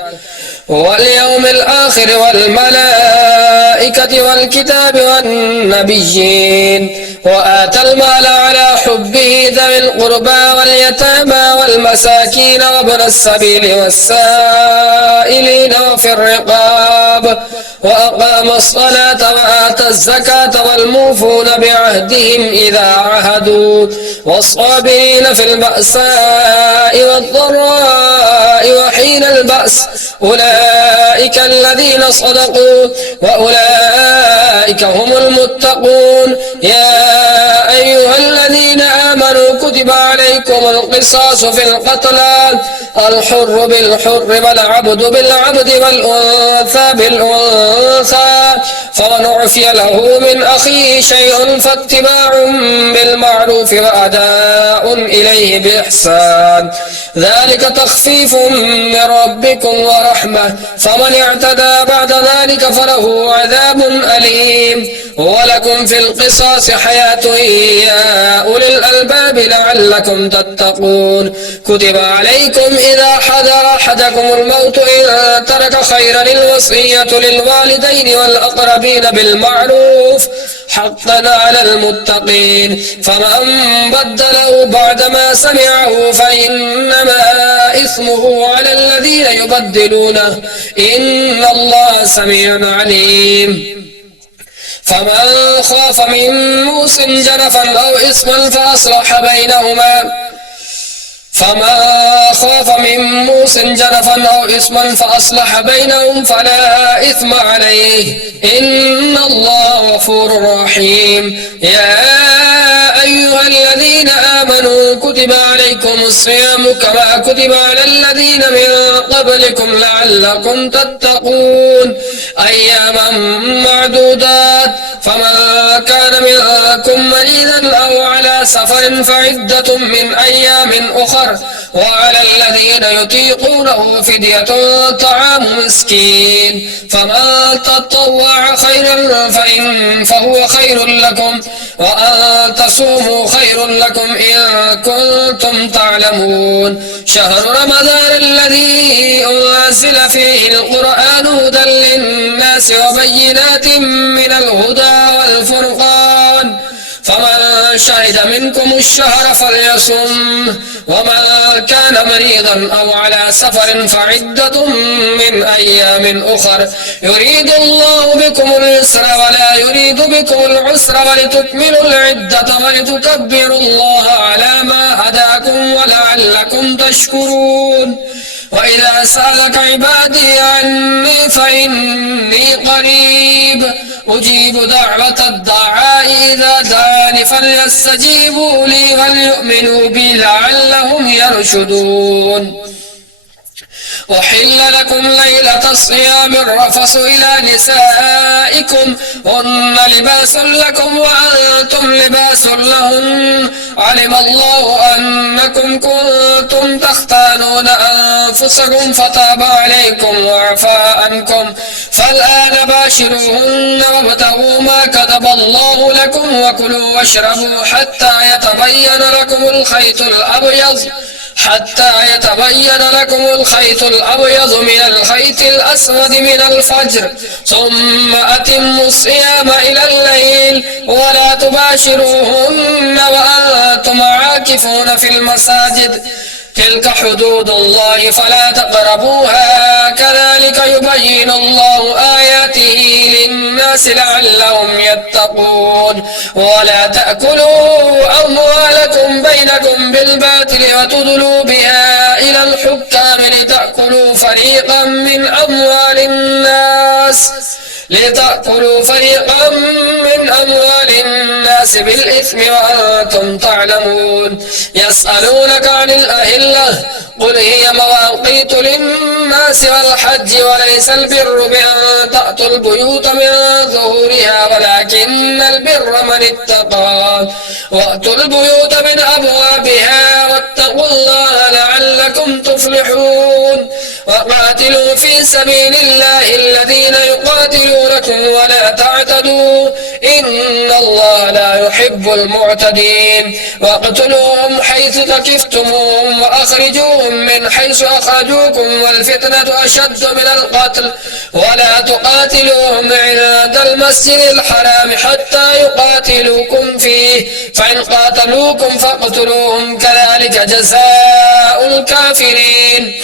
والكتاب والنبيين وآتى المال على حبه ذوي القربى واليتامى والمساكين وابن السبيل والسائلين وفي الرقاب وأقام الصلاة وآتى الزكاة والموفون بعهدهم إذا عاهدوا والصابرين في البأساء والضراء وحين البأس أولئك الذين صدقوا وأولئك هم المتقون يا أيها الذين آمنوا آمنوا كتب عليكم القصاص في القتلى الحر بالحر والعبد بالعبد والأنثى بالأنثى فمن عفي له من أخيه شيء فاتباع بالمعروف وأداء إليه بإحسان ذلك تخفيف من ربكم ورحمة فمن اعتدى بعد ذلك فله عذاب أليم ولكم في القصاص حياة يا أولي الألباب لعلكم تتقون كتب عليكم إذا حضر أحدكم الموت إن ترك خيرا الوصية للوالدين والأقربين بالمعروف حقا على المتقين فمن بدله بعدما سمعه فإنما إثمه على الذين يبدلونه إن الله سميع عليم فمن خاف من موص جنفا أو إثما فأصلح بينهم فلا إثم عليه إن الله غفور رحيم يا أيها الذين آمنوا كتب عليكم الصيام كما كتب على الذين من قبلكم لعلكم تتقون أياما معدودات فمن كان منكم مريضا أو على سفر فعدة من أيام أخر وعلى الذين يطيقونه فدية طعام مسكين فمن تطوع خيرا فهو خير لكم وأن تصوموا خير لكم إن كنتم تعلمون شهر رمضان الذي أنزل فيه القرآن هدى للناس وبينات من الهدى والفرقان فمن شهد منكم الشهر فليصم ومن كان مريضا أو على سفر فعدة من أيام أخر يريد الله بكم اليسر ولا يريد بكم العسر ولتكملوا العدة ولتكبروا الله على ما هداكم ولعلكم تشكرون وإذا سألك عبادي عني فإني قريب أجيب دعوة الدعاء إذا دعاني فليستجيبوا لي وليؤمنوا بي لعلهم يرشدون أحل لكم ليلة الصيام الرفث إلى نسائكم هن لباس لكم وأنتم لباس لهن علم الله أنكم كنتم تختانون أنفسكم فتاب عليكم وعفى عنكم فالآن باشروهن وابتغوا ما كتب الله لكم وكلوا واشربوا حتى يتبين لكم الخيط الأبيض من الخيط الأسود من الفجر ثم أتموا الصيام إلى الليل ولا تباشروهن وأنتم عاكفون في المساجد تلك حدود الله فلا تقربوها كذلك يبين الله آياته للناس لعلهم يتقون ولا تأكلوا أموالكم بينكم بالباطل وتدلوا بها إلى الحكام لتأكلوا فريقا من أموال الناس بالإثم وأنتم تعلمون يسألونك عن الأهلة قل هي مواقيت للناس والحج وليس البر بأن تأتوا البيوت من ظهورها ولكن البر من اتقى وأتوا البيوت من أبوابها واتقوا الله لعلكم تفلحون وقاتلوا في سبيل الله الذين يقاتلونكم ولا تعتدوا إن الله لا يحب المعتدين واقتلوهم حيث ثقفتموهم وأخرجوهم من حيث أخرجوكم والفتنة أشد من القتل ولا تقاتلوهم عند المسجد الحرام حتى يقاتلوكم فيه فإن قاتلوكم فاقتلوهم كذلك جزاء الكافرين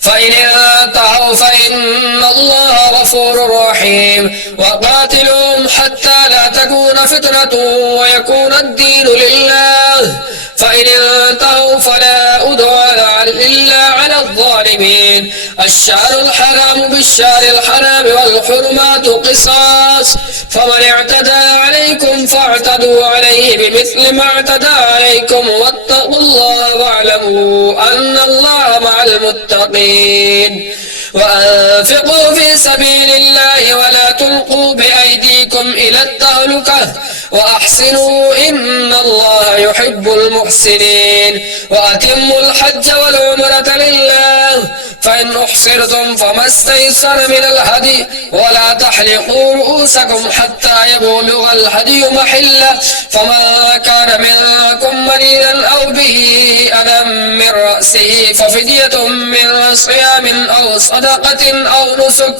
فإن انتهوا فإن الله غفور رحيم وقاتلوهم حتى لا تكون فتنة ويكون الدين لله فإن انتهوا فلا عدوان إلا على الظالمين الشهر الحرام بالشهر الحرام والحرمات قصاص فمن اعتدى عليكم فاعتدوا عليه بمثل ما اعتدى عليكم واتقوا الله واعلموا أن الله مع المتقين وأنفقوا في سبيل الله ولا تلقوا بأيديكم إلى التهلكة وأحسنوا إن الله يحب المحسنين وأتموا الحج والعمرة لله فإن أحصرتم فما استيسر من الهدي ولا تحلقوا رؤوسكم حتى يبلغ الهدي محله فمن كان منكم مريضا أو به أذى من رأسه ففدية من صيام أو صدقة أو نسك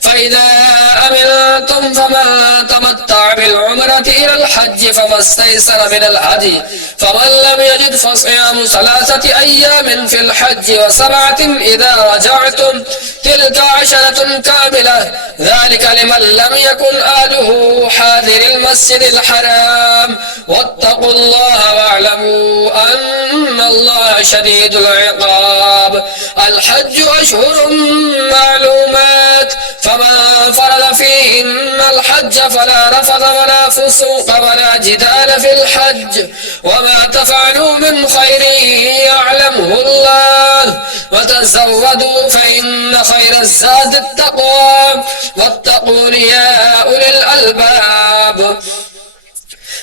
فإذا أمنتم فمن تمتع بالعمرة إلى الحج فما استيسر من الهدي فمن لم يجد فصيام 3 أيام في الحج و7 إذا رجعتم تلك 10 كاملة ذلك لمن لم يكن أهله حاضر المسجد الحرام واتقوا الله واعلموا أن الله شديد العقاب الحج أشهر معلومات فمن فرض فيهن الحج فلا رفث ولا فسوق ولا جدال في الحج وما تفعلوا من خير يعلمه الله وتزودوا فإن خير الزاد التقوى واتقون يا أولي الألباب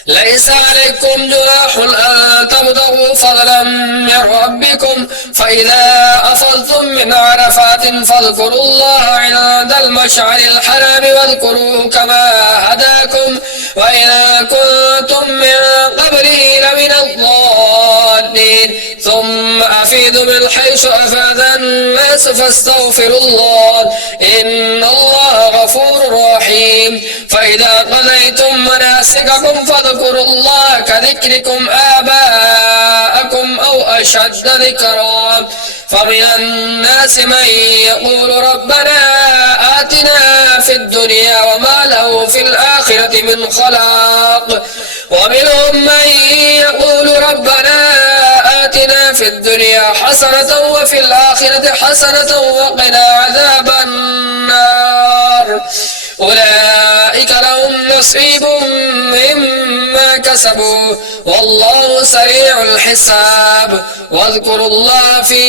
ليس عليكم جناح أن تبتغوا فضلا من ربكم فإذا أفضتم من عرفات فاذكروا الله عند المشعر الحرام واذكروه كما هداكم وإن كنتم من قبله لمن الضالين ثم أفيدوا من حيث أفاد الناس فاستغفروا الله إن الله غفور رحيم فإذا قضيتم مناسككم فاذكروا الله كذكركم آباءكم أو أشد ذكرا فمن الناس من يقول ربنا آتنا في الدنيا وما له في الآخرة من خلاق ومنهم من يقول ربنا آتنا في الدنيا حسنة وفي الآخرة حسنة وقنا عذاب النار أولئك لهم نصيب مما كسبوا والله سريع الحساب واذكروا الله في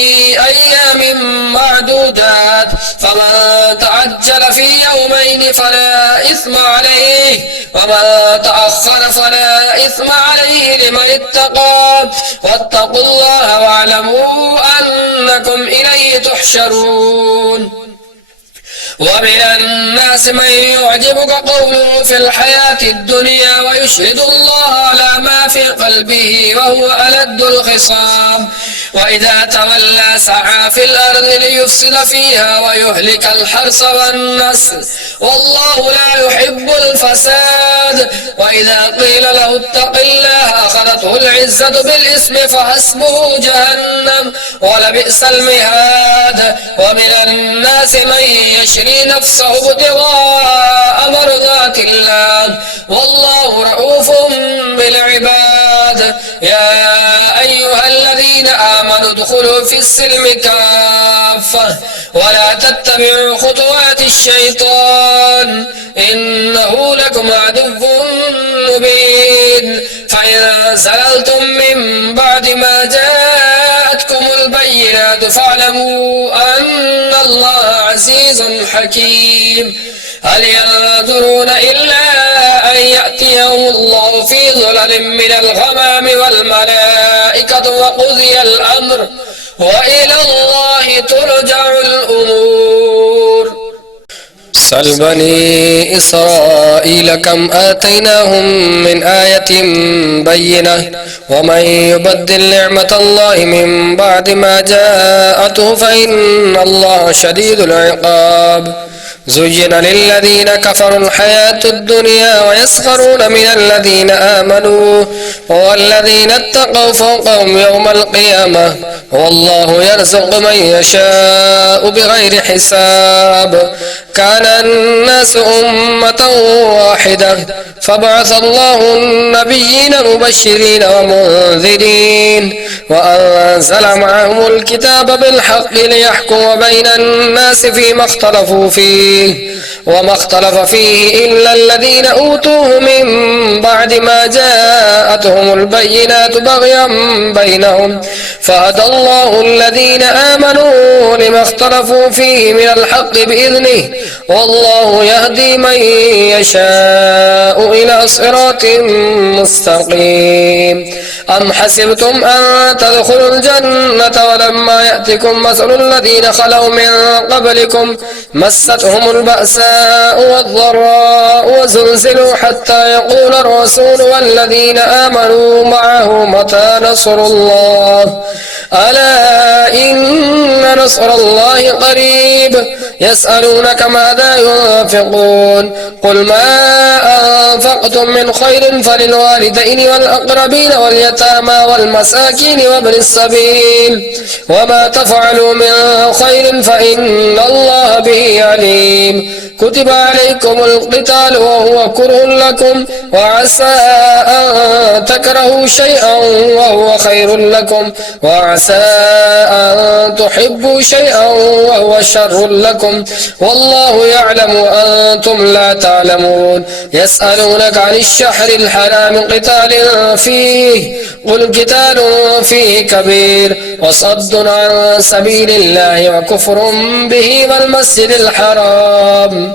أيام معدودات فمن تعجل في يومين فلا إثم عليه ومن تأخر فلا إثم عليه لمن اتقى واتقوا الله واعلموا أنكم إليه تحشرون ومن الناس من يعجبك قوله في الحياة الدنيا ويشهد الله على ما في قلبه وهو ألد الخصام وإذا تولى سعى في الأرض ليفسد فيها ويهلك الحرث والنسل والله لا يحب الفساد وإذا قيل له اتق الله أخذته العزة بالإثم فحسبه جهنم ولبئس المهاد ومن الناس من يشري نفسه ابتغاء مرضات الله والله رؤوف بالعباد يا أيها الذين آمنوا ادخلوا في السلم كافة ولا تتبعوا خطوات الشيطان إنه لكم عدو مبين فإن زللتم من بعد ما جاءتكم البينات فاعلموا أن الله عزيز حكيم هل ينظرون إلا أن يأتيهم الله في ظلل من الغمام والملائكة وقضي الأمر وإلى الله ترجع الأمور سل بني إسرائيل كم آتيناهم من آية بينة ومن يبدل نعمة الله من بعد ما جاءته فإن الله شديد العقاب زين للذين كفروا الحياة الدنيا ويسخرون من الذين آمنوا والذين اتقوا فوقهم يوم القيامة والله يرزق من يشاء بغير حساب كان الناس أمة واحدة فبعث الله النبيين مبشرين ومنذرين وأنزل معهم الكتاب بالحق ليحكم بين الناس فيما اختلفوا فيه وما اختلف فيه إلا الذين أوتوه من من بعد ما جاءتهم البينات بغيا بينهم فهدى الله الذين آمنوا لما اختلفوا فيه من الحق بإذنه والله يهدي من يشاء إلى صراط مستقيم. أم حسبتم أن تدخلوا الجنة ولما يأتكم مثل الذين خلوا من قبلكم مستهم البأساء والضراء وزلزلوا حتى يقول الرسول والذين آمنوا معه متى نصر الله ألا إن نصر الله قريب يسألونك ماذا ينفقون قل ما أنفقتم من خير فللوالدين والأقربين واليتامى والمساكين وابن السبيل وما تفعلوا من خير فإن الله به عليم. كتب عليكم القتال وهو كره لكم وعسى أن تكرهوا شيئا وهو خير لكم وعسى أن تحبوا شيئا وهو شر لكم والله يعلم وأنتم لا تعلمون. يسألونك عن الشهر الحرام قتال فيه قل قتال فيه كبير وصد عن سبيل الله وكفر به والمسجد الحرام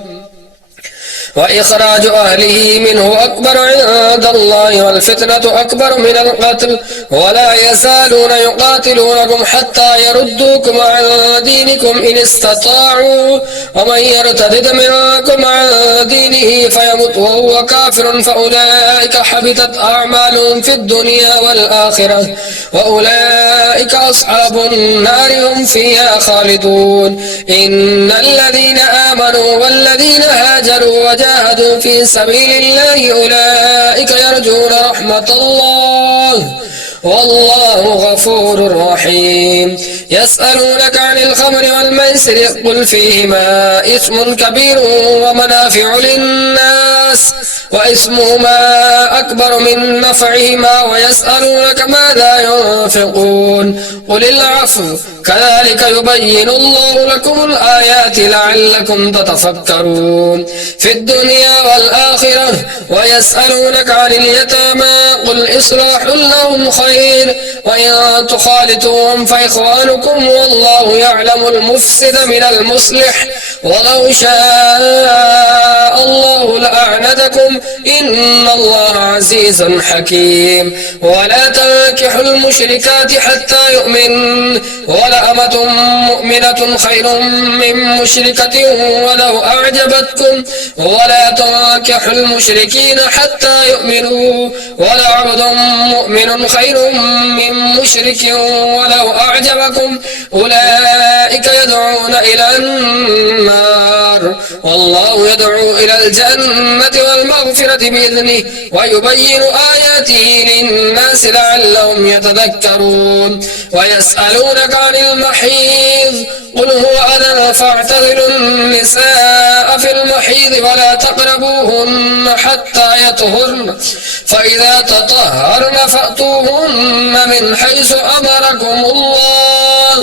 وإخراج أهله منه أكبر عند الله والفتنة أكبر من القتل ولا يزالون يقاتلونكم حتى يردوكم عن دينكم إن استطاعوا ومن يرتد منكم عن دينه فيمت وهو كافر فأولئك حبطت أعمالهم في الدنيا والآخرة وأولئك أصحاب النار هم فيها خالدون. إن الذين آمنوا والذين هاجروا وجاهدوا في سبيل الله أولئك يرجون رحمة الله والله غفور رحيم. يسألونك عن الخمر والميسر قل فيهما إثم كبير ومنافع للناس وإثمهما أكبر من نفعهما ويسألونك ماذا ينفقون قل العفو كذلك يبين الله لكم الآيات لعلكم تتفكرون في الدنيا والآخرة. ويسألونك عن اليتامى قل إصلاح لهم خير وإن تخالطوهم فإخوانكم والله يعلم المفسد من المصلح ولو شاء الله لأعنتكم إن الله عزيز حكيم. ولا تنكحوا المشركات حتى يؤمن ولأمة مؤمنة خير من مشركة ولو أعجبتكم ولا تنكحوا المشركين حتى يؤمنوا ولعبد مؤمن خير من مشرك ولو أعجبكم أولئك يدعون إلى النار والله يدعو إلى الجنة والمغفرة بإذنه ويبين آياته للناس لعلهم يتذكرون. ويسألونك عن المحيض قل هو أذى فاعتزلوا النساء في المحيض ولا تقربوهن حتى يطهرن فإذا تطهرن فأتوهن من حيث أمركم الله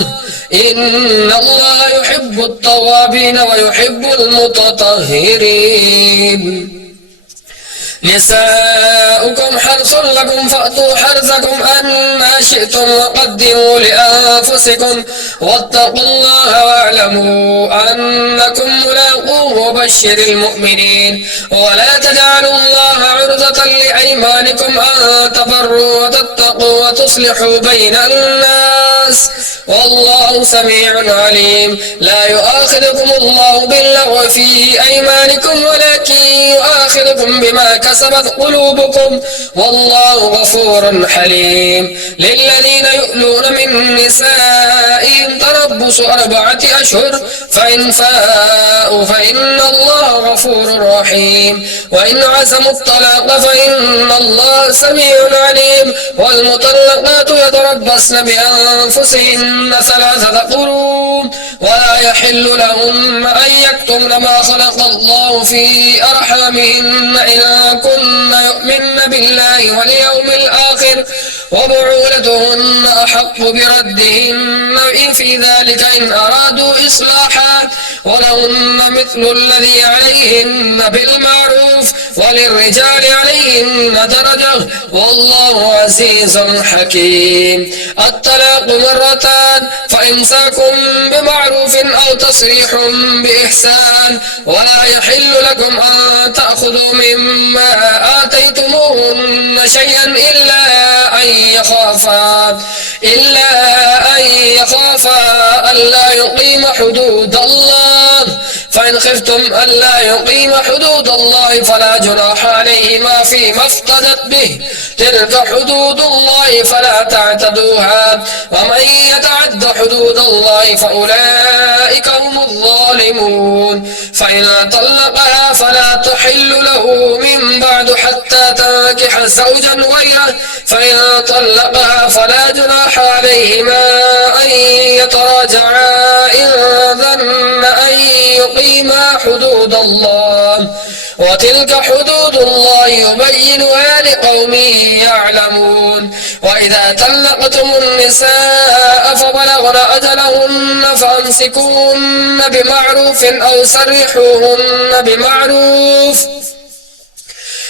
إن الله يحب التوابين ويحب المتطهرين. نساؤكم حرث لكم فأتوا حرثكم أنما شئتم وقدموا لأنفسكم واتقوا الله واعلموا أنكم ملاقوه وبشر المؤمنين. ولا تجعلوا الله عرضة لأيمانكم أن تبروا وتتقوا وتصلحوا بين الناس والله سميع عليم. لا يؤاخذكم الله باللغو في أيمانكم ولكن يؤاخذكم بما كسبت قلوبكم والله غفور حليم. للذين يؤلون من نسائهم تربص 4 أشهر فإن فاءوا فإن الله غفور رحيم. وإن عزموا الطلاق فإن الله سميع عليم. والمطلقات يتربصن بأنفسهن 3 قروء ولا يحل لهن أن يكتمن ما خلق الله في أرحامهن إن كن يؤمن بالله واليوم الآخر وبعولتهن أحق بردهن في ذلك إن أرادوا إصلاحا ولهن مثل الذي عليهن بالمعروف وللرجال عليهن درجة والله عزيز حكيم. الطلاق مرتان فإمساك بمعروف أو تصريح بإحسان ولا يحل لكم أن تأخذوا مما آتيتموهن شيئا إلا أن يخافا ألا يقيم حدود الله فإن خفتم ألا يقيم حدود الله فلا جناح عليهما فيما افتدت به تلك حدود الله فلا تعتدوها ومن يتعد حدود الله فأولئك هم الظالمون. فإن طلقها فلا تحل له من بعد حتى تنكح زوجا غيره فإن طلقها فلا جناح عليهما أن يتراجعا إن ظن أن يقيما حدود الله وتلك حدود الله يبينها لقوم يعلمون. وإذا طلقتم النساء فبلغن أجلهن فأمسكوهن بمعروف أو سرحوهن بمعروف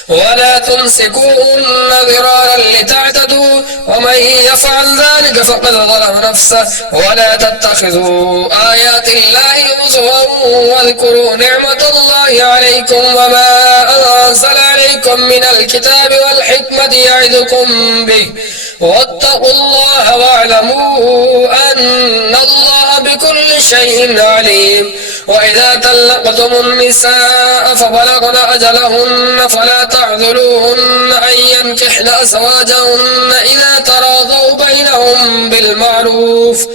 ولا تمسكوهن ضرارا لتعتدوا ومن يفعل ذلك فقد ظلم نفسه ولا تتخذوا آيات الله هزوا واذكروا نعمة الله عليكم وما أنزل عليكم من الكتاب والحكمة يعظكم به واتقوا الله واعلموا أن الله بكل شيء عليم. وإذا طلقتم النساء فبلغن أجلهن فلا تعذلوهن أن ينكحن أزواجهن إذا تراضوا بينهم بالمعروف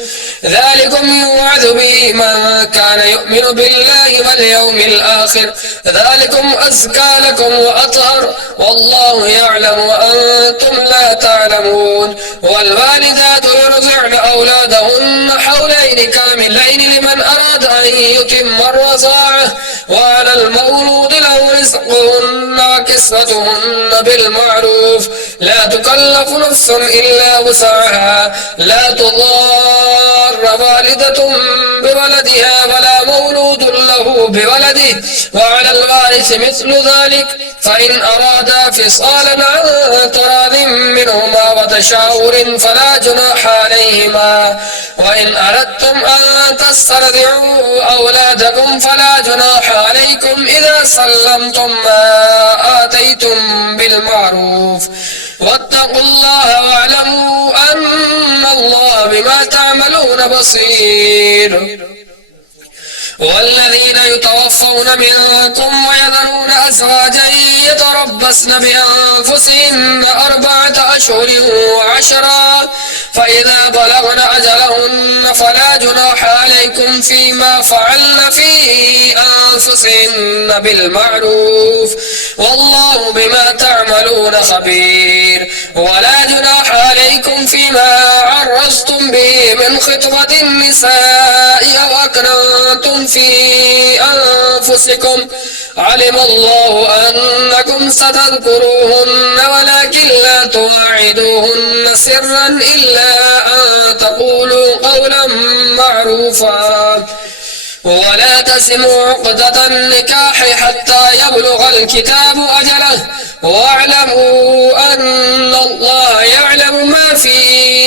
ذلكم يوعظ به من كان يؤمن بالله واليوم الآخر ذلكم أزكى لكم وأطهر والله يعلم وأنتم لا تعلمون. والوالدات يرضعن أولادهن حولين كاملين لمن أراد أن يتم الرضاعة وعلى المولود له رزقهن وكسوتهن بالمعروف لا تكلف نفس إلا وسعها لا تضار والدة بولدها ولا مولود له بولده وعلى الوارث مثل ذلك فإن أرادا فصالا عن تراض منهما وتشاور فلا جناح عليهما. وإن أردتم أن تسترضعوا أولادكم فلا جناح عليكم إذا سلمتم ما آتيتم بالمعروف واتقوا الله واعلموا أن الله بما تعملون بصير. والذين يتوفون منكم ويذرون أزواجا يتربصن بأنفسهن 4 أشهر وعشرا فإذا بلغن أجلهن فلا جناح عليكم فيما فعلن في أنفسهن بالمعروف والله بما تعملون خبير. ولا جناح عليكم فيما عرضتم به من خطبة النساء أو أكننتم في أنفسكم علم الله أنكم ستذكروهن ولكن لا تواعدوهن سرا إلا أن تقولوا قولا معروفا ولا تسموا عقدة النكاح حتى يبلغ الكتاب أجله واعلموا أن الله يعلم ما في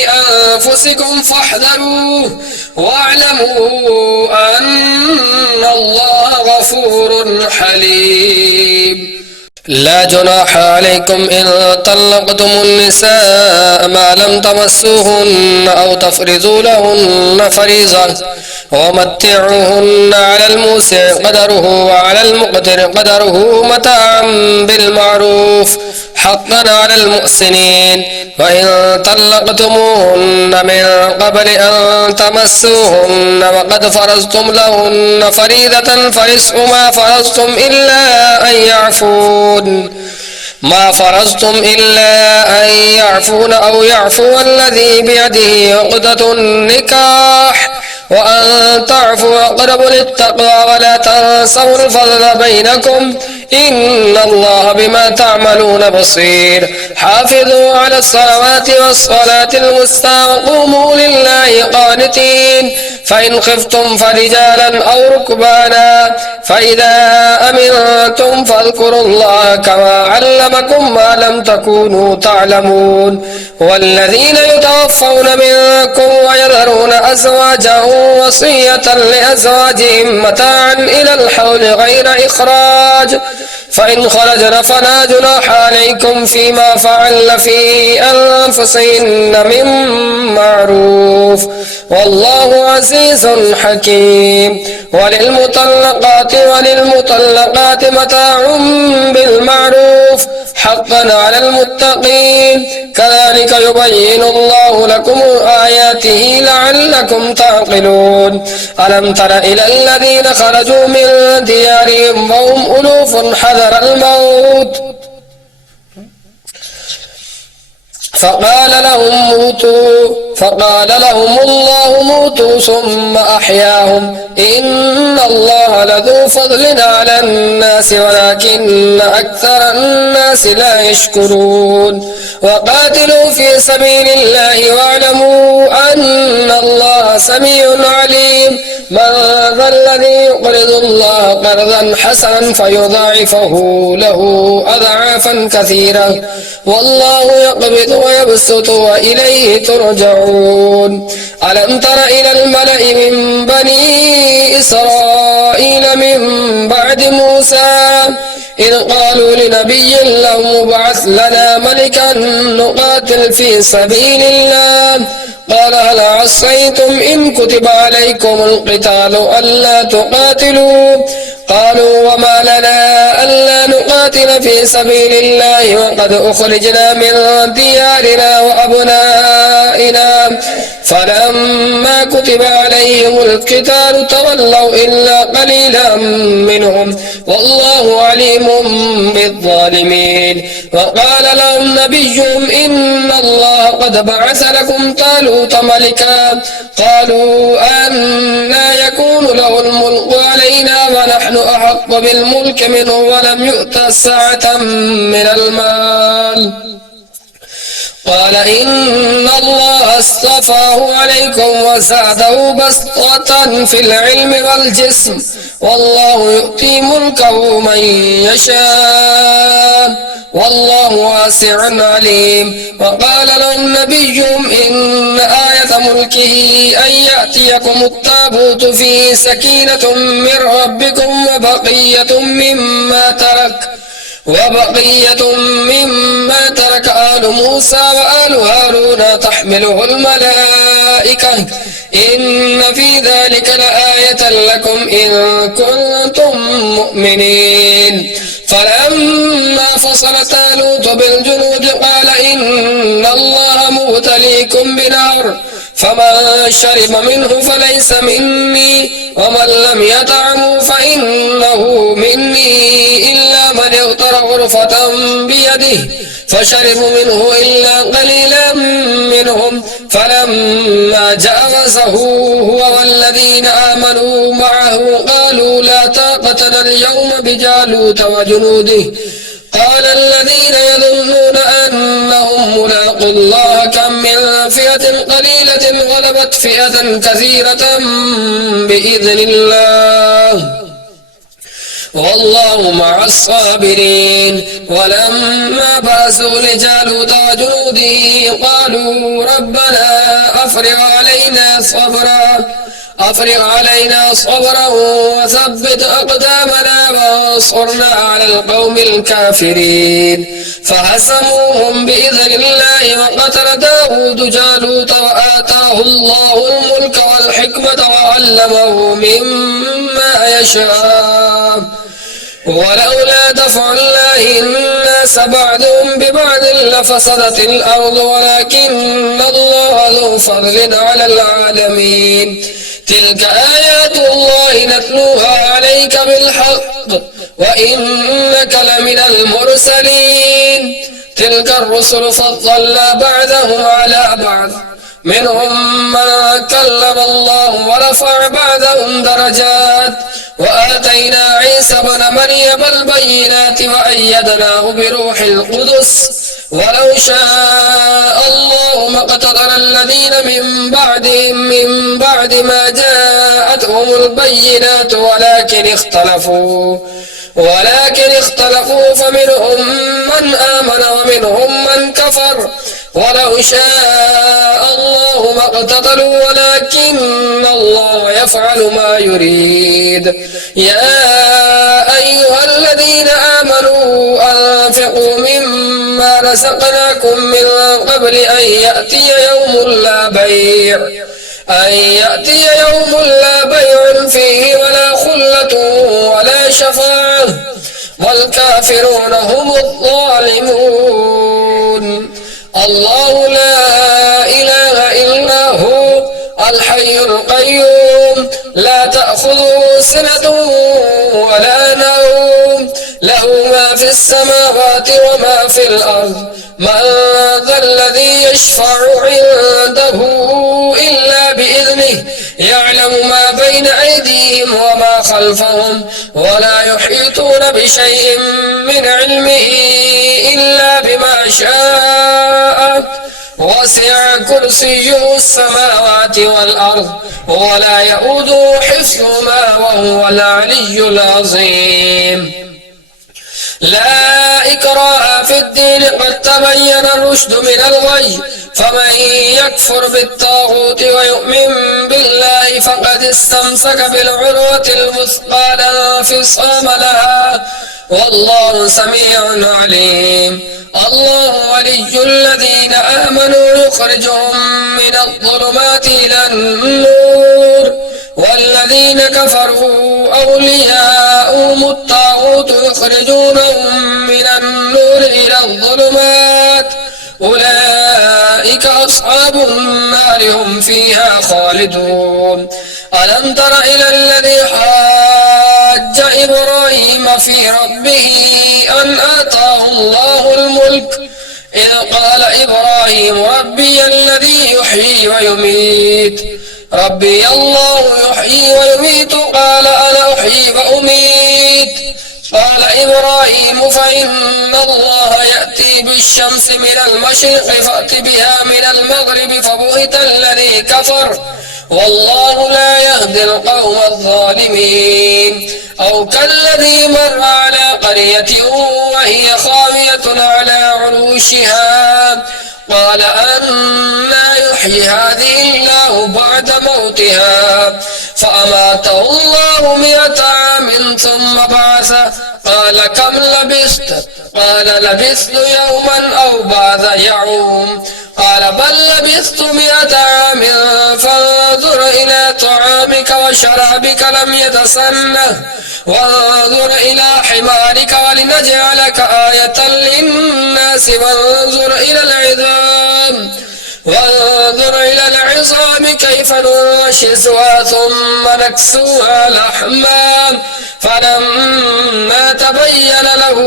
أنفسكم فاحذروه واعلموا أن الله غفور حليم. لا جناح عليكم إن طلقتم النساء ما لم تمسوهن أو تفرضوا لهن فريضة ومتعوهن على الموسع قدره وعلى المقتر قدره متاعا بالمعروف حقا على المحسنين. وإن طلقتموهن من قبل أن تمسوهن وقد فرضتم لهن فريضة فنصف ما فرضتم إلا أن يعفون أو يعفو الذي بيده عقدة النكاح وأن تعفوا أقرب للتقوى ولا تنسوا الفضل بينكم إن الله بما تعملون بصير حافظوا على الصلوات والصلاة الوسطى وقوموا لله قانتين فإن خفتم فرجالا أو ركبانا فإذا أمنتم فاذكروا الله كما علمكم ما لم تكونوا تعلمون والذين يتوفون منكم ويذرون أزواجا وصية لأزواجهم متاعا إلى الحول غير إخراج فإن خرجن فلا جناح عليكم فيما فعل في أنفسهن من معروف والله عزيز حكيم وللمطلقات متاع بالمعروف حقا على المتقين كذلك يبين الله لكم آياته لعلكم تعقلون ألم تر إلى الذين خرجوا من ديارهم وهم ألوف حذر الموت فقال لهم الله موتوا ثم أحياهم إن الله لذو فضل على الناس ولكن أكثر الناس لا يشكرون وقاتلوا في سبيل الله واعلموا أن الله سميع عليم من ذا الذي يقرض الله قرضا حسنا فيضاعفه له أضعافا كثيرة والله يقبض ويبسط وإليه ترجعون ألم تر إلى الملأ من بني إسرائيل من بعد موسى إذ قالوا لنبي له ابعث لنا ملكا نقاتل في سبيل الله قال هل عصيتم إن كتب عليكم القتال ألا تقاتلوا قالوا وما لنا ألا نقاتل في سبيل الله وقد أخرجنا من ديارنا وأبنائنا فلما كتب عليهم القتال تولوا إلا قليلا منهم والله عليم بالظالمين وقال لهم نبيهم إن الله قد بعث لكم طالوت ملكا قالوا أنى يكون له الملك علينا ونحن أحق بالملك منه ولم يؤت سعة من المال قال إن الله اصطفاه عليكم وزاده بسطة في العلم والجسم والله يؤتي ملكه من يشاء والله واسع عليم وقال لهم نبيهم إن آية ملكه أن يأتيكم التابوت فيه سكينة من ربكم وبقية مما ترك آل موسى وآل هارون تحمله الملائكة إن في ذلك لآية لكم إن كنتم مؤمنين فلما فصل طالوت بالجنود قال إن الله مبتليكم بنار فمن شرب منه فليس مني ومن لم يطعمه فإنه مني إلا من اغترف غرفة بيده فشربوا منه إلا قليلا منهم فلما جاوزه هو والذين آمنوا معه قالوا لا طاقة اليوم بجالوت وجنوده قال الذين يظنون أنهم ملاقوا الله كم من فئة قليلة غلبت فئة كثيرة بإذن الله والله مع الصابرين ولما باسوا لجالوت وجنوده قالوا ربنا أفرغ علينا صبرا وثبت أقدامنا وانصرنا على القوم الكافرين فهزموهم بإذن الله وقتل داود جالوت وآتاه الله الملك والحكمة وعلمه مما يشاء ولولا دفع الله الناس بعضهم ببعض لفسدت الأرض ولكن الله ذو فضل على العالمين تلك آيات الله نتلوها عليك بالحق وإنك لمن المرسلين تلك الرسل فضلنا بعضهم على بعض منهم من كلم الله ورفع بعضهم درجات وآتينا عيسى ابن مريم البينات وأيدناه بروح القدس ولو شاء الله ما اقتتل الذين من بعدهم من بعد ما جاءتهم البينات ولكن اختلفوا فمنهم من آمن ومنهم من كفر ولو شاء الله ما اقتتلوا ولكن الله يفعل ما يريد. يا أيها الذين آمنوا أنفقوا مما رزقناكم من قبل أن يأتي يوم لا بيع فيه ولا خلة ولا شفاعة والكافرون هم الظالمون. الله لا إله إلا هو الحي القيوم لا تأخذه سنة ولا نوم له ما في السماوات وما في الأرض من ذا الذي يشفع عنده إلا بإذنه يعلم ما بين أيديهم وما خلفهم ولا يحيطون بشيء من علمه إلا بما شاء وسع كرسيه السماوات والأرض ولا يؤوده حفظهما وهو العلي العظيم. لا إكراه في الدين قد تبين الرشد من الغي فمن يكفر بالطاغوت ويؤمن بالله فقد استمسك بالعروة الوثقى لا انفصام لها والله سميع عليم. الله ولي الذين آمنوا يخرجهم من الظلمات إلى النور والذين كفروا أولياؤهم الطاغوت يخرجونهم من النور إلى الظلمات أولئك أصحاب النار هم فيها خالدون. ألم تر إلى الذي حاج إبراهيم في ربه أن آتاه الله الملك إذ قال إبراهيم ربي الذي يحيي ويميت ربي الله يحيي ويميت قال أنا أحيي وأميت قال إبراهيم فإن الله يأتي بالشمس من المشرق فأت بها من المغرب فبهت الذي كفر والله لا يهدي القوم الظالمين. أو كالذي مر على قرية وهي خاوية على عروشها قال أنى يحيي هذه الله بعد موتها فأماته الله 100 عام ثم بعثه قال كم لبثت قال لبثت يوما أو بعض يوم قال بل لبثت 100 عام فانظر إلى طعامك وشرابك لم يتسنه وانظر إلى حمارك ولنجعلك آية للناس وانظر إلى العظام كيف ننشزها ثم نكسوها لحما فلما تبين له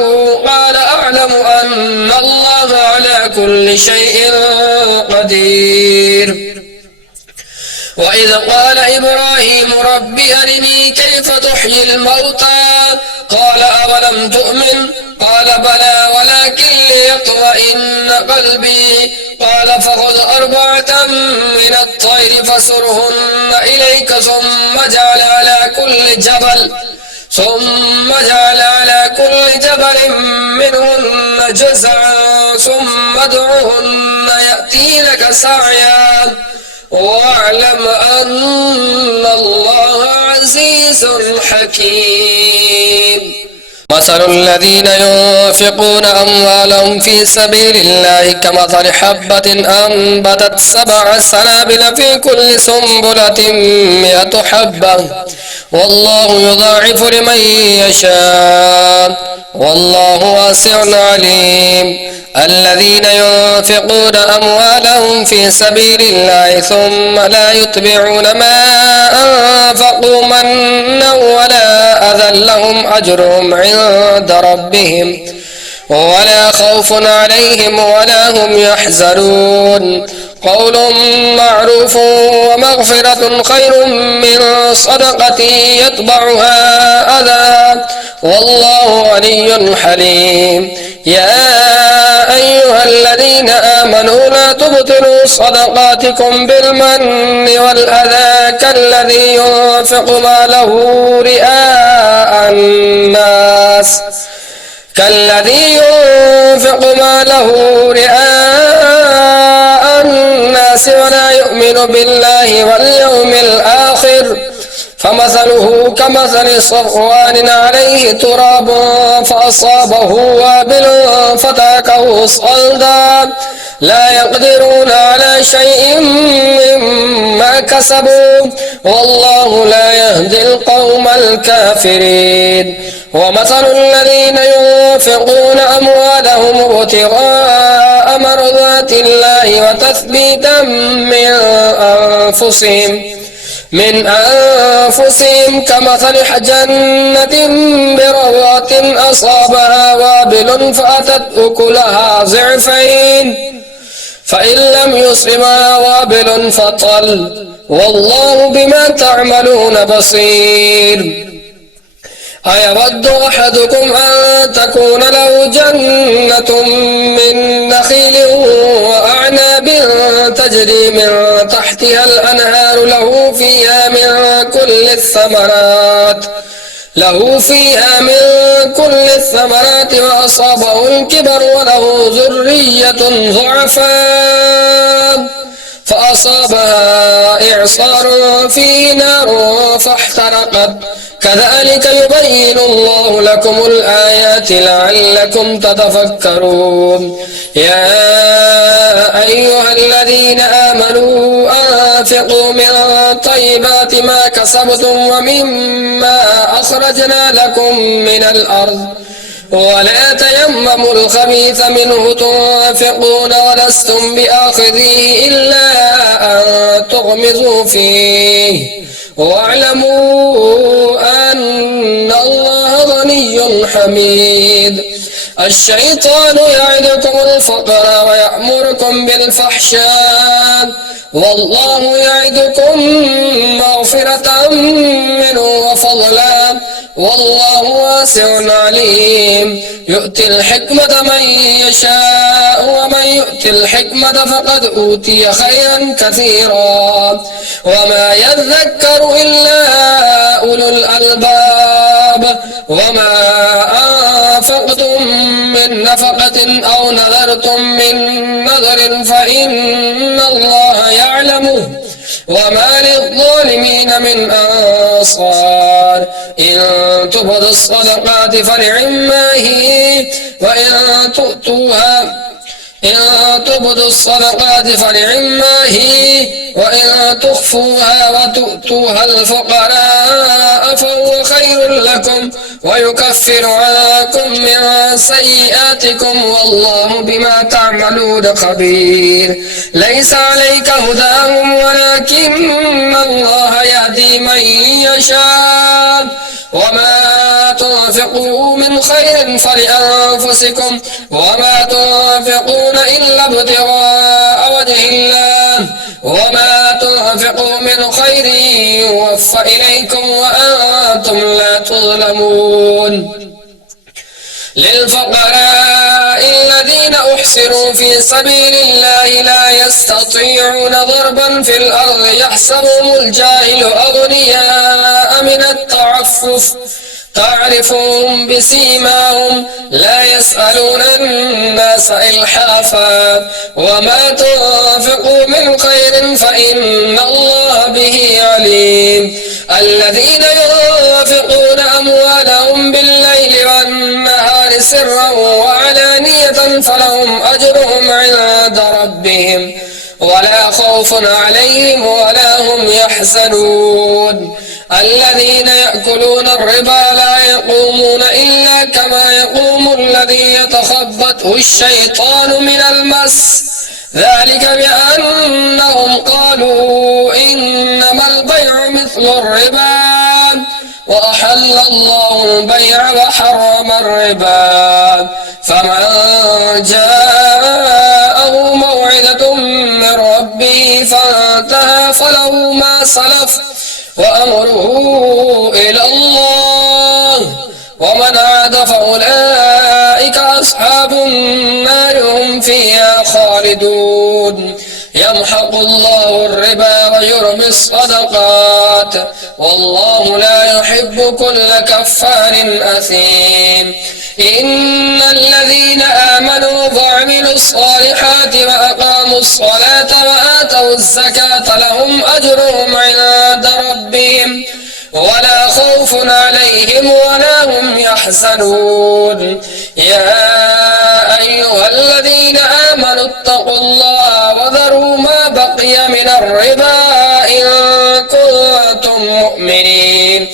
قال أعلم أن الله على كل شيء قدير. وإذ قال إبراهيم رب أرني كيف تحيي الموتى قال أولم تؤمن قال بلى ولكن ليطمئن قلبي قال فخذ 4 من الطير فصرهن إليك ثم اجعل على كل جبل منهن جزعا ثم ادعهن يأتينك سعيا واعلم أن الله عزيز حكيم. مثل الذين ينفقون أموالهم في سبيل الله كمثل حبة أنبتت 7 سنابل في كل سنبلة 100 حبة والله يضاعف لمن يشاء والله واسع عليم. الذين ينفقون أموالهم في سبيل الله ثم لا يتبعون ما أنفقوا منا ولا أذى لهم أجرهم عند ربهم ولا خوف عليهم ولا هم يحزنون. قول معروف ومغفرة خير من صدقة يتبعها أذى والله غني حليم. يا أيها الذين آمنوا لا تبطلوا صدقاتكم بالمن والأذى كالذي ينفق ماله رئاء الناس ولا يؤمن بالله واليوم الآخر فمثله كمثل صفوان عليه تراب فأصابه وابل فتركه صلدا لا يقدرون على شيء مما كسبوا والله لا يهدي القوم الكافرين. ومثل الذين ينفقون أموالهم ابتغاء مرضات الله وتثبيتا من أنفسهم كمثل جنة بربوة أصابها وابل فأتت أكلها ضعفين فإن لم يصبها وابل فطل والله بما تعملون بصير. أيود أحدكم أن تكون له جنة من نخيل وأعناب تجري من تحتها الأنهار له فيها من كل الثمرات وأصابه الكبر وله ذرية ضعفاء فأصابها إعصار فيه نار فاحترقت كذلك يبين الله لكم الآيات لعلكم تتفكرون. يا أيها الذين آمنوا أنفقوا من طيبات ما كسبتم ومما أخرجنا لكم من الأرض ولا تيمموا الخبيث منه تنفقون ولستم بآخذيه إلا أن تغمضوا فيه واعلموا أن الله غني حميد. الشيطان يعدكم الفقر ويأمركم بالفحشاء والله يعدكم مغفرة منه وفضلا والله واسع عليم. يؤتي الحكمة من يشاء ومن يؤتي الحكمة فقد أوتي خيرا كثيرا وما يذكر إلا أولو الألباب. وما أنفقتم من نفقة أو نذرتم من نذر فإن الله يعلمه وما للظالمين من أنصار. إن تبدوا الصدقات فنعما هي وإن وإن تخفوها وتؤتوها الفقراء فهو خير لكم ويكفر عنكم من سيئاتكم والله بما تعملون خبير. ليس عليك هداهم ولكن الله يهدي من يشاء وما تنفقوا من خير فلأنفسكم وما تنفقون إلا ابتغاء وجه الله وما تنفقوا من خير يوفى إليكم وأنتم لا تظلمون. للفقراء الذين أحسنوا في سبيل الله لا يستطيعون ضربا في الأرض يحسبهم الجاهل أغنياء من التعفف تعرفهم بسيماهم لا يسألون الناس إلحافا وما تنفقوا من خير فإن الله به عليم. الذين ينفقون أموالهم بالليل والنهار سرا وعلانية فلهم أجرهم عند ربهم ولا خوف عليهم ولا هم يحزنون. الذين يأكلون الربا لا يقومون إلا كما يقوم الذي يتخبطه الشيطان من المس ذلك بأنهم قالوا إنما البيع مثل الربا وأحل الله البيع وحرم الربا. فمن جاءه موعظة من ربه فله ما سلف وأمره إلى الله ومن عاد فأولئك أصحاب النار هم فيها خالدون يمحق الله الربا ويربي الصدقات والله لا يحب كل كفار أثيم إن الذين آمنوا وعملوا الصالحات وأقاموا الصلاة وآتوا الزكاة لهم أجرهم عند ربهم ولا خوف عليهم ولا هم يحزنون يا أيها الذين آمنوا اتقوا الله وذروا ما بقي من الربا إن كنتم مؤمنين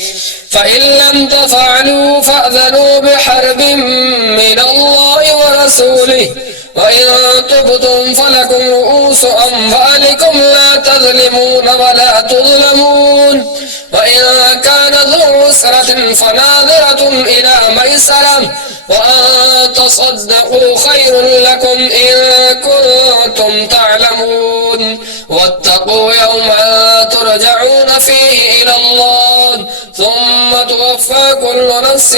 فإن لم تفعلوا فأذنوا بحرب من الله ورسوله وإن تبتم فلكم رؤوس أموالكم لا تظلمون ولا تظلمون وإن كان ذو عسرة فناظرة إلى ميسرة وأن تصدقوا خير لكم إن كنتم تعلمون واتقوا يوما ترجعون فيه إلى الله ثم توفى كل نفس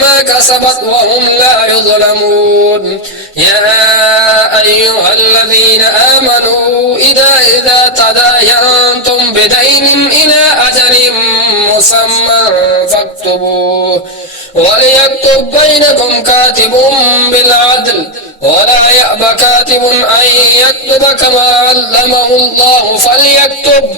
ما كسبت وهم لا يظلمون يا أيها الذين آمنوا إذا تداينتم بدين إلى أجل مسمى فاكتبوه وليكتب بينكم كاتب بالعدل ولا يأب كاتب أن يكتب كما علمه الله فليكتب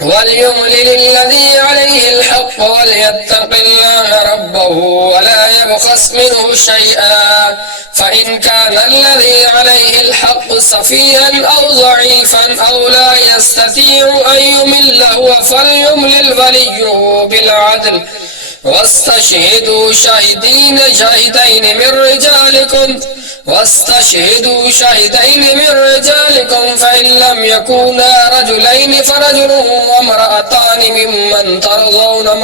وليملل الذي عليه الحق وليتق الله ربه ولا يبخس منه شيئا فإن كان الذي عليه الحق سفيها أو ضعيفا أو لا يستطيع أن يمل هو فليملل وليه بالعدل واستشهدوا شهدين من رجالكم فإن لم يكونا رجلين فرجل وامرأتان ممن ترضون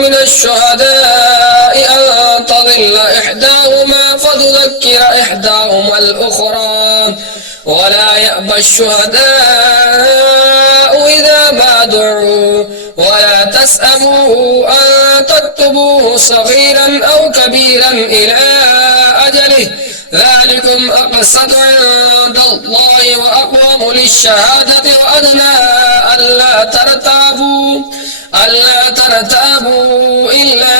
من الشهداء أن تضل إحداهما فتذكر إحداهما الأخرى ولا يأبى الشهداء إذا ما دعوا ولا تسأموا أن تكتبوه صغيرا أو كبيرا إلى أجله ذلكم أقسط عند الله وأقوم للشهادة وأدنى ألا ترتابوا إلا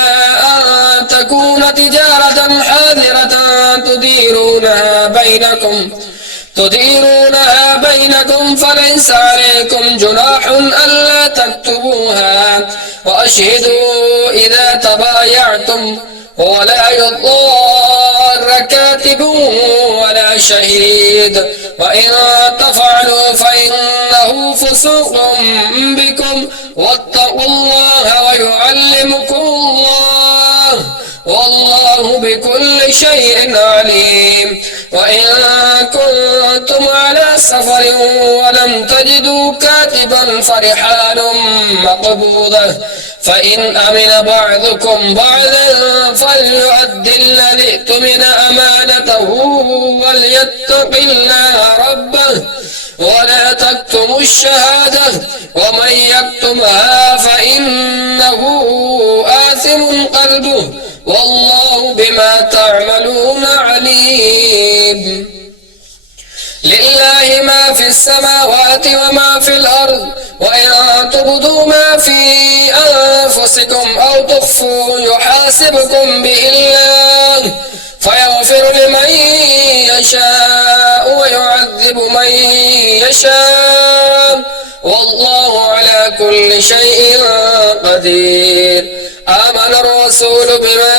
أن تكون تجارة حاضرة تديرونها بينكم فليس عليكم جناح ألا تكتبوها وأشهدوا إذا تبايعتم ولا يضار كاتب ولا شهيد وإن تفعلوا فإنه فسوق بكم واتقوا الله ويعلمكم الله والله بكل شيء عليم وإن كنتم على سفر ولم تجدوا كاتبا فرحال مقبوضة فإن أمن بعضكم بعضا فليؤد الذي اؤتمن أمانته وليتق الله ربه ولا تكتموا الشهادة ومن يكتمها فإنه آثم قلبه والله بما تعملون عليم لله ما في السماوات وما في الأرض وإن تبدوا ما في أنفسكم أو تخفوا يحاسبكم به الله فيغفر لمن يشاء ويعذب من يشاء والله على كل شيء قدير آمن الرسول بما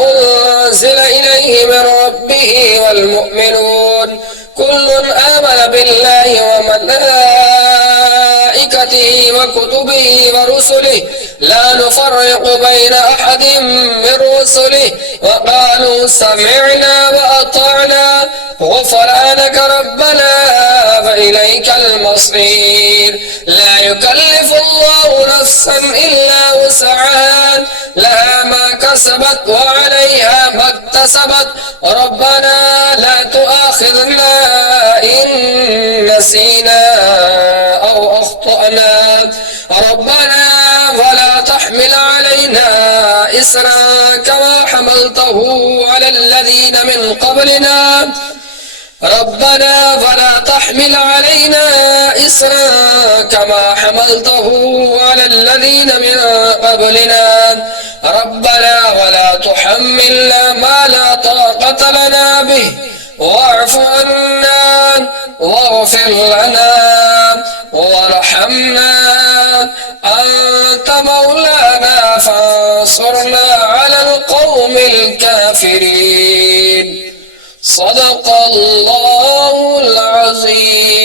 أنزل إليه من ربه والمؤمنون كل آمن بالله وملائكته وكتبه ورسله لا نفرق بين أحد من رسله وقالوا سمعنا وأطعنا غفرانك ربنا فإليك المصير لا يكلف الله نفسا إلا وسعها لها ما كسبت وعليها ما اكتسبت ربنا لا تؤاخذنا إن نسينا أو أخطأنا ربنا ولا تحمل علينا إسرا كما حملته على الذين من قبلنا ربنا ولا تحمل علينا إسرا كما حملته على الذين من قبلنا ربنا ولا تحملنا ما لا طاقة لنا به واعف عنا واغفر لنا وارحمنا أنت مولانا فانصرنا على القوم الكافرين صدق الله العظيم.